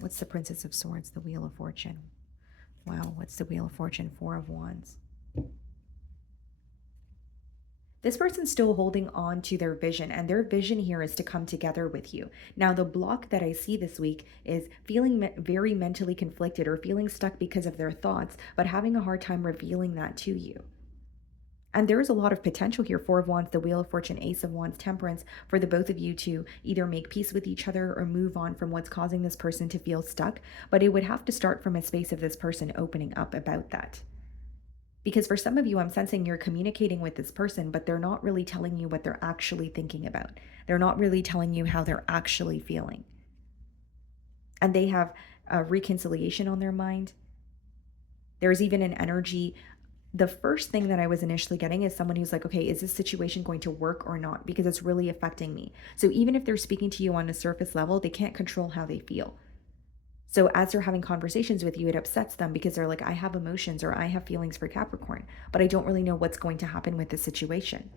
What's the Princess of Swords? The Wheel of Fortune. Wow, what's the Wheel of Fortune? Four of Wands. This person's still holding on to their vision, and their vision here is to come together with you. Now, the block that I see this week is feeling very mentally conflicted or feeling stuck because of their thoughts, but having a hard time revealing that to you. And there is a lot of potential here. Four of Wands, the Wheel of Fortune, Ace of Wands, Temperance, for the both of you to either make peace with each other or move on from what's causing this person to feel stuck. But it would have to start from a space of this person opening up about that. Because for some of you, I'm sensing you're communicating with this person, but they're not really telling you what they're actually thinking about. They're not really telling you how they're actually feeling. And they have a reconciliation on their mind. There's even an energy. The first thing that I was initially getting is someone who's like, okay, is this situation going to work or not? Because it's really affecting me. So even if they're speaking to you on a surface level, they can't control how they feel. So as they're having conversations with you, it upsets them because they're like, I have emotions or I have feelings for Capricorn, but I don't really know what's going to happen with this situation.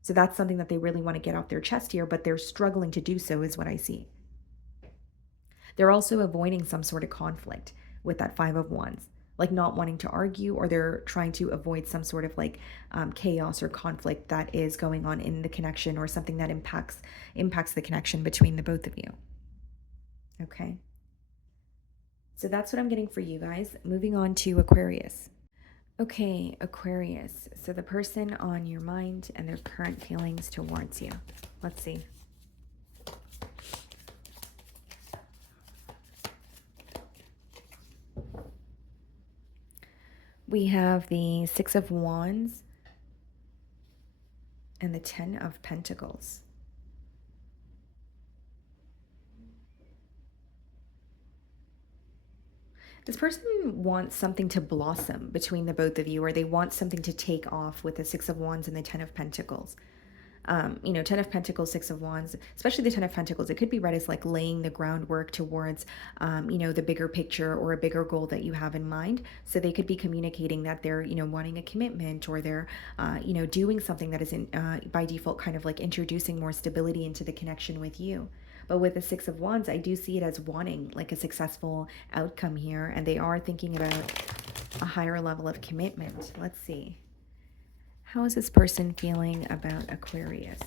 So that's something that they really want to get off their chest here, but they're struggling to do so, is what I see. They're also avoiding some sort of conflict with that Five of Wands, like not wanting to argue, or they're trying to avoid some sort of like chaos or conflict that is going on in the connection, or something that impacts the connection between the both of you. Okay. So that's what I'm getting for you guys. Moving on to Aquarius. Okay, Aquarius. So the person on your mind and their current feelings towards you. Let's see. We have the Six of Wands and the Ten of Pentacles. This person wants something to blossom between the both of you, or they want something to take off with the Six of Wands and the Ten of Pentacles. Ten of Pentacles, Six of Wands, especially the Ten of Pentacles, it could be read as like laying the groundwork towards, the bigger picture or a bigger goal that you have in mind. So they could be communicating that they're, wanting a commitment, or they're, doing something that isn't by default kind of like introducing more stability into the connection with you. But with the Six of Wands, I do see it as wanting like a successful outcome here, and they are thinking about a higher level of commitment. Let's see. How is this person feeling about Aquarius?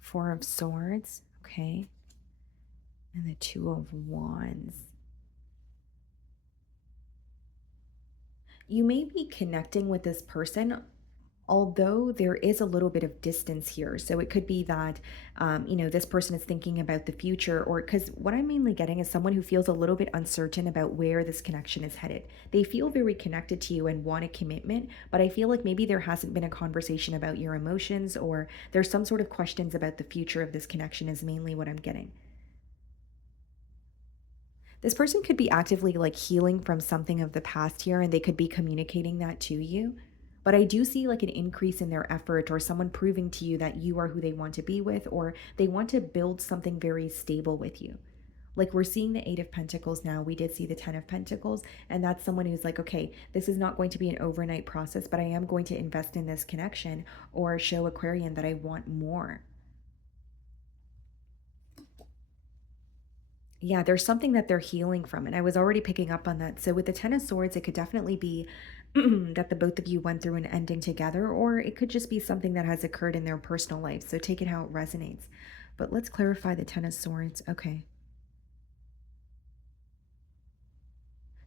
Four of Swords, okay. And the Two of Wands. You may be connecting with this person, although there is a little bit of distance here. So it could be that, this person is thinking about the future, or because what I'm mainly getting is someone who feels a little bit uncertain about where this connection is headed. They feel very connected to you and want a commitment, but I feel like maybe there hasn't been a conversation about your emotions, or there's some sort of questions about the future of this connection is mainly what I'm getting. This person could be actively like healing from something of the past here, and they could be communicating that to you. But I do see like an increase in their effort, or someone proving to you that you are who they want to be with, or they want to build something very stable with you. Like we're seeing the Eight of Pentacles now. We did see the Ten of Pentacles, and that's someone who's like, okay, this is not going to be an overnight process, but I am going to invest in this connection, or show Aquarian that I want more. Yeah, there's something that they're healing from, and I was already picking up on that. So with the Ten of Swords, it could definitely be that the both of you went through an ending together, or it could just be something that has occurred in their personal life. So take it how it resonates. But let's clarify the Ten of Swords. Okay.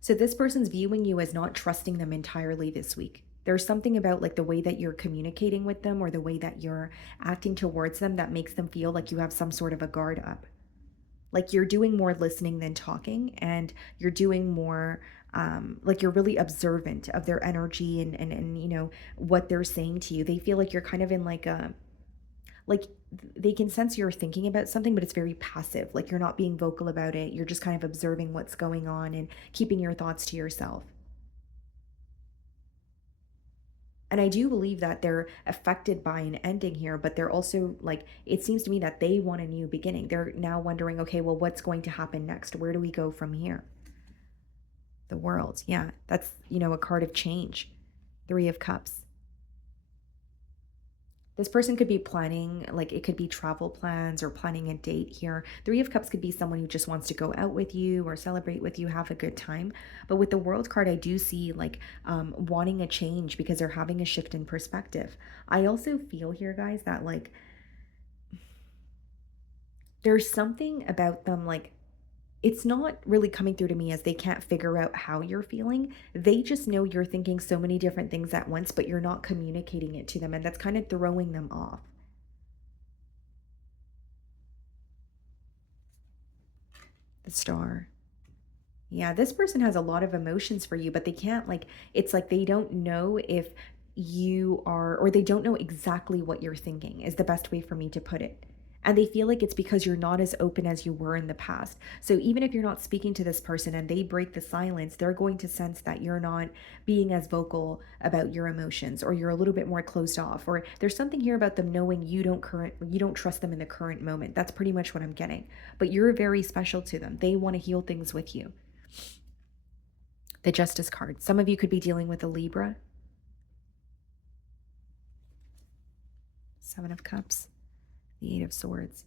So this person's viewing you as not trusting them entirely this week. There's something about like the way that you're communicating with them, or the way that you're acting towards them, that makes them feel like you have some sort of a guard up. Like you're doing more listening than talking, and you're doing more, like you're really observant of their energy, and what they're saying to you. They feel like you're kind of in like a, like they can sense you're thinking about something, but it's very passive. Like you're not being vocal about it. You're just kind of observing what's going on and keeping your thoughts to yourself. And I do believe that they're affected by an ending here, but they're also like, it seems to me that they want a new beginning. They're now wondering, okay, well, what's going to happen next? Where do we go from here? The World. Yeah, that's, a card of change. Three of Cups. This person could be planning, like it could be travel plans or planning a date here. Three of Cups could be someone who just wants to go out with you or celebrate with you, have a good time. But with the World card, I do see like wanting a change because they're having a shift in perspective. I also feel here, guys, that like there's something about them, like it's not really coming through to me as they can't figure out how you're feeling. They just know you're thinking so many different things at once, but you're not communicating it to them, and that's kind of throwing them off. The Star. Yeah, this person has a lot of emotions for you, but they can't like, it's like they don't know if you are, or they don't know exactly what you're thinking, is the best way for me to put it. And they feel like it's because you're not as open as you were in the past. So even if you're not speaking to this person and they break the silence, they're going to sense that you're not being as vocal about your emotions, or you're a little bit more closed off, or there's something here about them knowing you don't trust them in the current moment. That's pretty much what I'm getting. But you're very special to them. They want to heal things with you. The Justice card. Some of you could be dealing with a Libra. Seven of Cups. The Eight of Swords.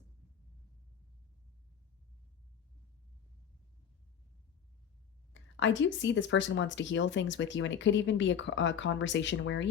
I do see this person wants to heal things with you, and it could even be a conversation where,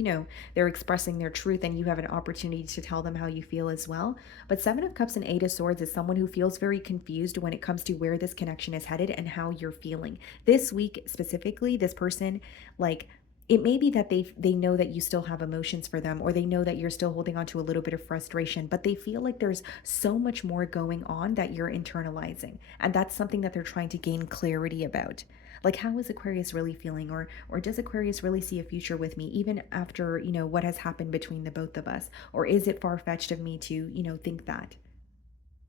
they're expressing their truth and you have an opportunity to tell them how you feel as well. But Seven of Cups and Eight of Swords is someone who feels very confused when it comes to where this connection is headed and how you're feeling. This week specifically, this person, like, it may be that they know that you still have emotions for them, or they know that you're still holding on to a little bit of frustration, but they feel like there's so much more going on that you're internalizing, and that's something that they're trying to gain clarity about. Like, how is Aquarius really feeling? Or does Aquarius really see a future with me, even after, what has happened between the both of us? Or is it far-fetched of me to, think that?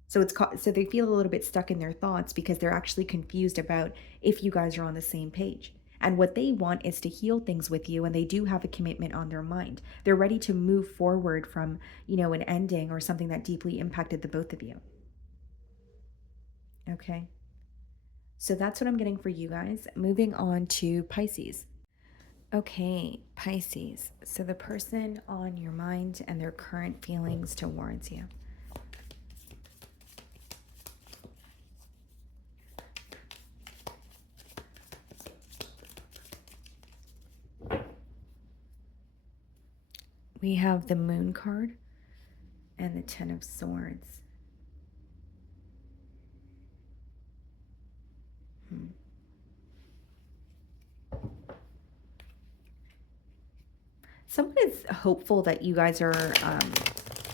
So so they feel a little bit stuck in their thoughts because they're actually confused about if you guys are on the same page. And what they want is to heal things with you, and they do have a commitment on their mind. They're ready to move forward from, an ending or something that deeply impacted the both of you. Okay. So that's what I'm getting for you guys. Moving on to Pisces. Okay, Pisces. So the person on your mind and their current feelings towards you. We have the Moon card and the Ten of Swords. Someone is hopeful that you guys are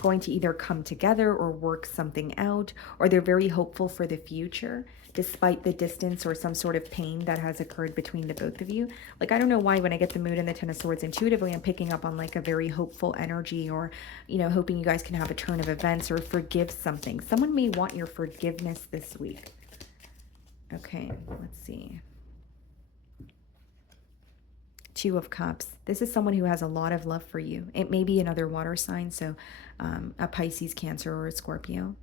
going to either come together or work something out, or they're very hopeful for the future, despite the distance or some sort of pain that has occurred between the both of you. Like, I don't know why when I get the Moon and the Ten of Swords, intuitively I'm picking up on like a very hopeful energy, or, hoping you guys can have a turn of events or forgive something. Someone may want your forgiveness this week. Okay, let's see. Two of Cups. This is someone who has a lot of love for you. It may be another water sign, so a Pisces, Cancer, or a Scorpio.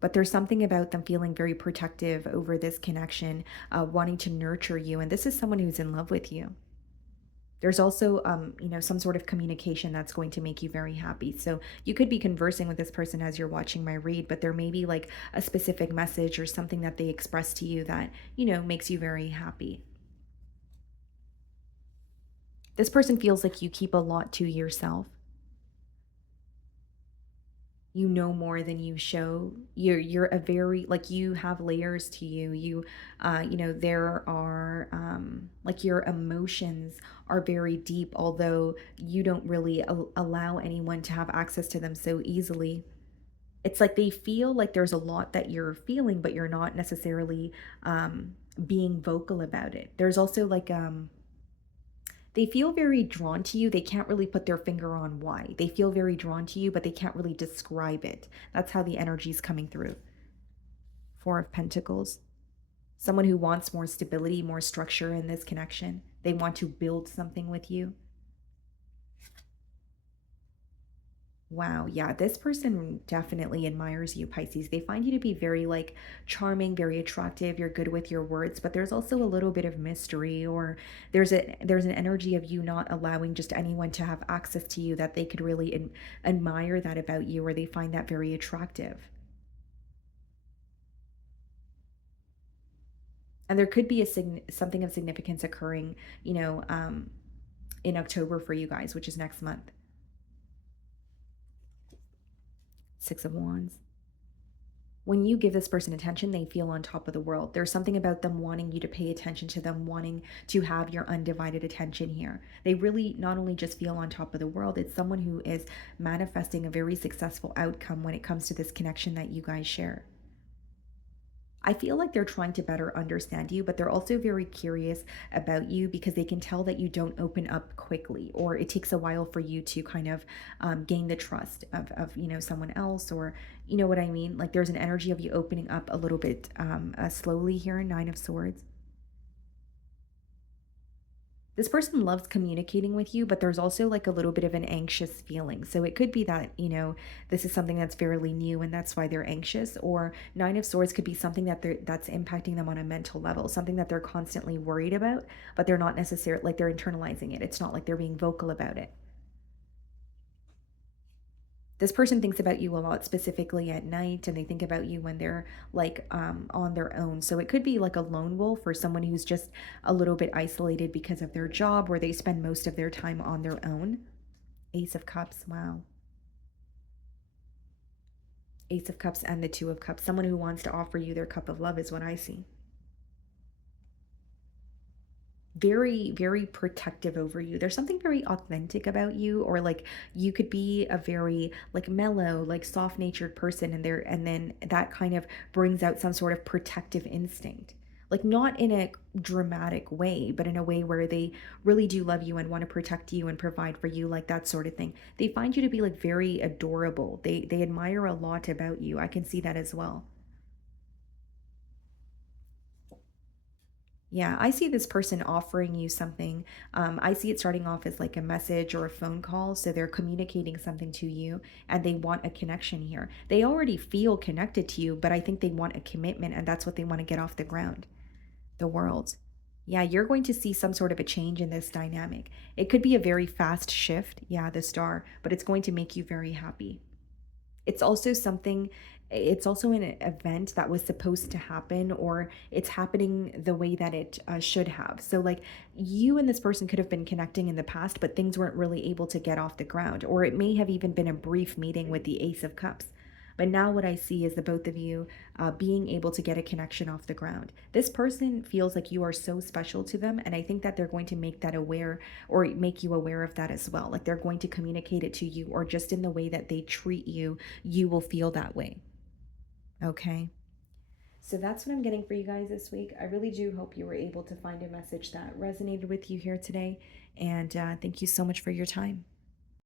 But there's something about them feeling very protective over this connection, wanting to nurture you. And this is someone who's in love with you. There's also, some sort of communication that's going to make you very happy. So you could be conversing with this person as you're watching my read, but there may be like a specific message or something that they express to you that, makes you very happy. This person feels like you keep a lot to yourself. You know more than you show. You're a very, like, you have layers to you. There are like, your emotions are very deep, although you don't really allow anyone to have access to them so easily. It's like they feel like there's a lot that you're feeling, but you're not necessarily being vocal about it. There's also like they feel very drawn to you. They can't really put their finger on why. They feel very drawn to you, but they can't really describe it. That's how the energy is coming through. Four of Pentacles. Someone who wants more stability, more structure in this connection. They want to build something with you. Wow, yeah, this person definitely admires you, Pisces. They find you to be very like charming, very attractive. You're good with your words, but there's also a little bit of mystery, or there's an energy of you not allowing just anyone to have access to you, that they could really admire that about you, or they find that very attractive. And there could be something of significance occurring, in October for you guys, which is next month. Six of Wands. When you give this person attention, they feel on top of the world. There's something about them wanting you to pay attention to them, wanting to have your undivided attention here. They really not only just feel on top of the world, it's someone who is manifesting a very successful outcome when it comes to this connection that you guys share. I feel like they're trying to better understand you, but they're also very curious about you because they can tell that you don't open up quickly, or it takes a while for you to kind of gain the trust of someone else, or you know what I mean? Like, there's an energy of you opening up a little bit slowly here. Nine of Swords. This person loves communicating with you, but there's also like a little bit of an anxious feeling. So it could be that, this is something that's fairly new and that's why they're anxious. Or Nine of Swords could be something that's impacting them on a mental level, something that they're constantly worried about, but they're not necessarily, like, they're internalizing it. It's not like they're being vocal about it. This person thinks about you a lot, specifically at night, and they think about you when they're like on their own. So it could be like a lone wolf, or someone who's just a little bit isolated because of their job, where they spend most of their time on their own. Ace of Cups. Wow. Ace of Cups and the Two of Cups. Someone who wants to offer you their cup of love is what I see. Very, very protective over you. There's something very authentic about you, or like you could be a very like mellow, like soft-natured person, and then that kind of brings out some sort of protective instinct. Like, not in a dramatic way, but in a way where they really do love you and want to protect you and provide for you, like that sort of thing. They find you to be like very adorable. They admire a lot about you. I can see that as well. Yeah, I see this person offering you something. I see it starting off as like a message or a phone call. So they're communicating something to you and they want a connection here. They already feel connected to you, but I think they want a commitment and that's what they want to get off the ground. The world. Yeah, you're going to see some sort of a change in this dynamic. It could be a very fast shift. Yeah, the star, but it's going to make you very happy. It's also something it's also an event that was supposed to happen or it's happening the way that it should have. So like you and this person could have been connecting in the past, but things weren't really able to get off the ground, or it may have even been a brief meeting with the Ace of Cups. But now what I see is the both of you being able to get a connection off the ground. This person feels like you are so special to them, and I think that they're going to make that aware or make you aware of that as well. Like they're going to communicate it to you, or just in the way that they treat you, you will feel that way. Okay. So that's what I'm getting for you guys this week. I really do hope you were able to find a message that resonated with you here today. And thank you so much for your time.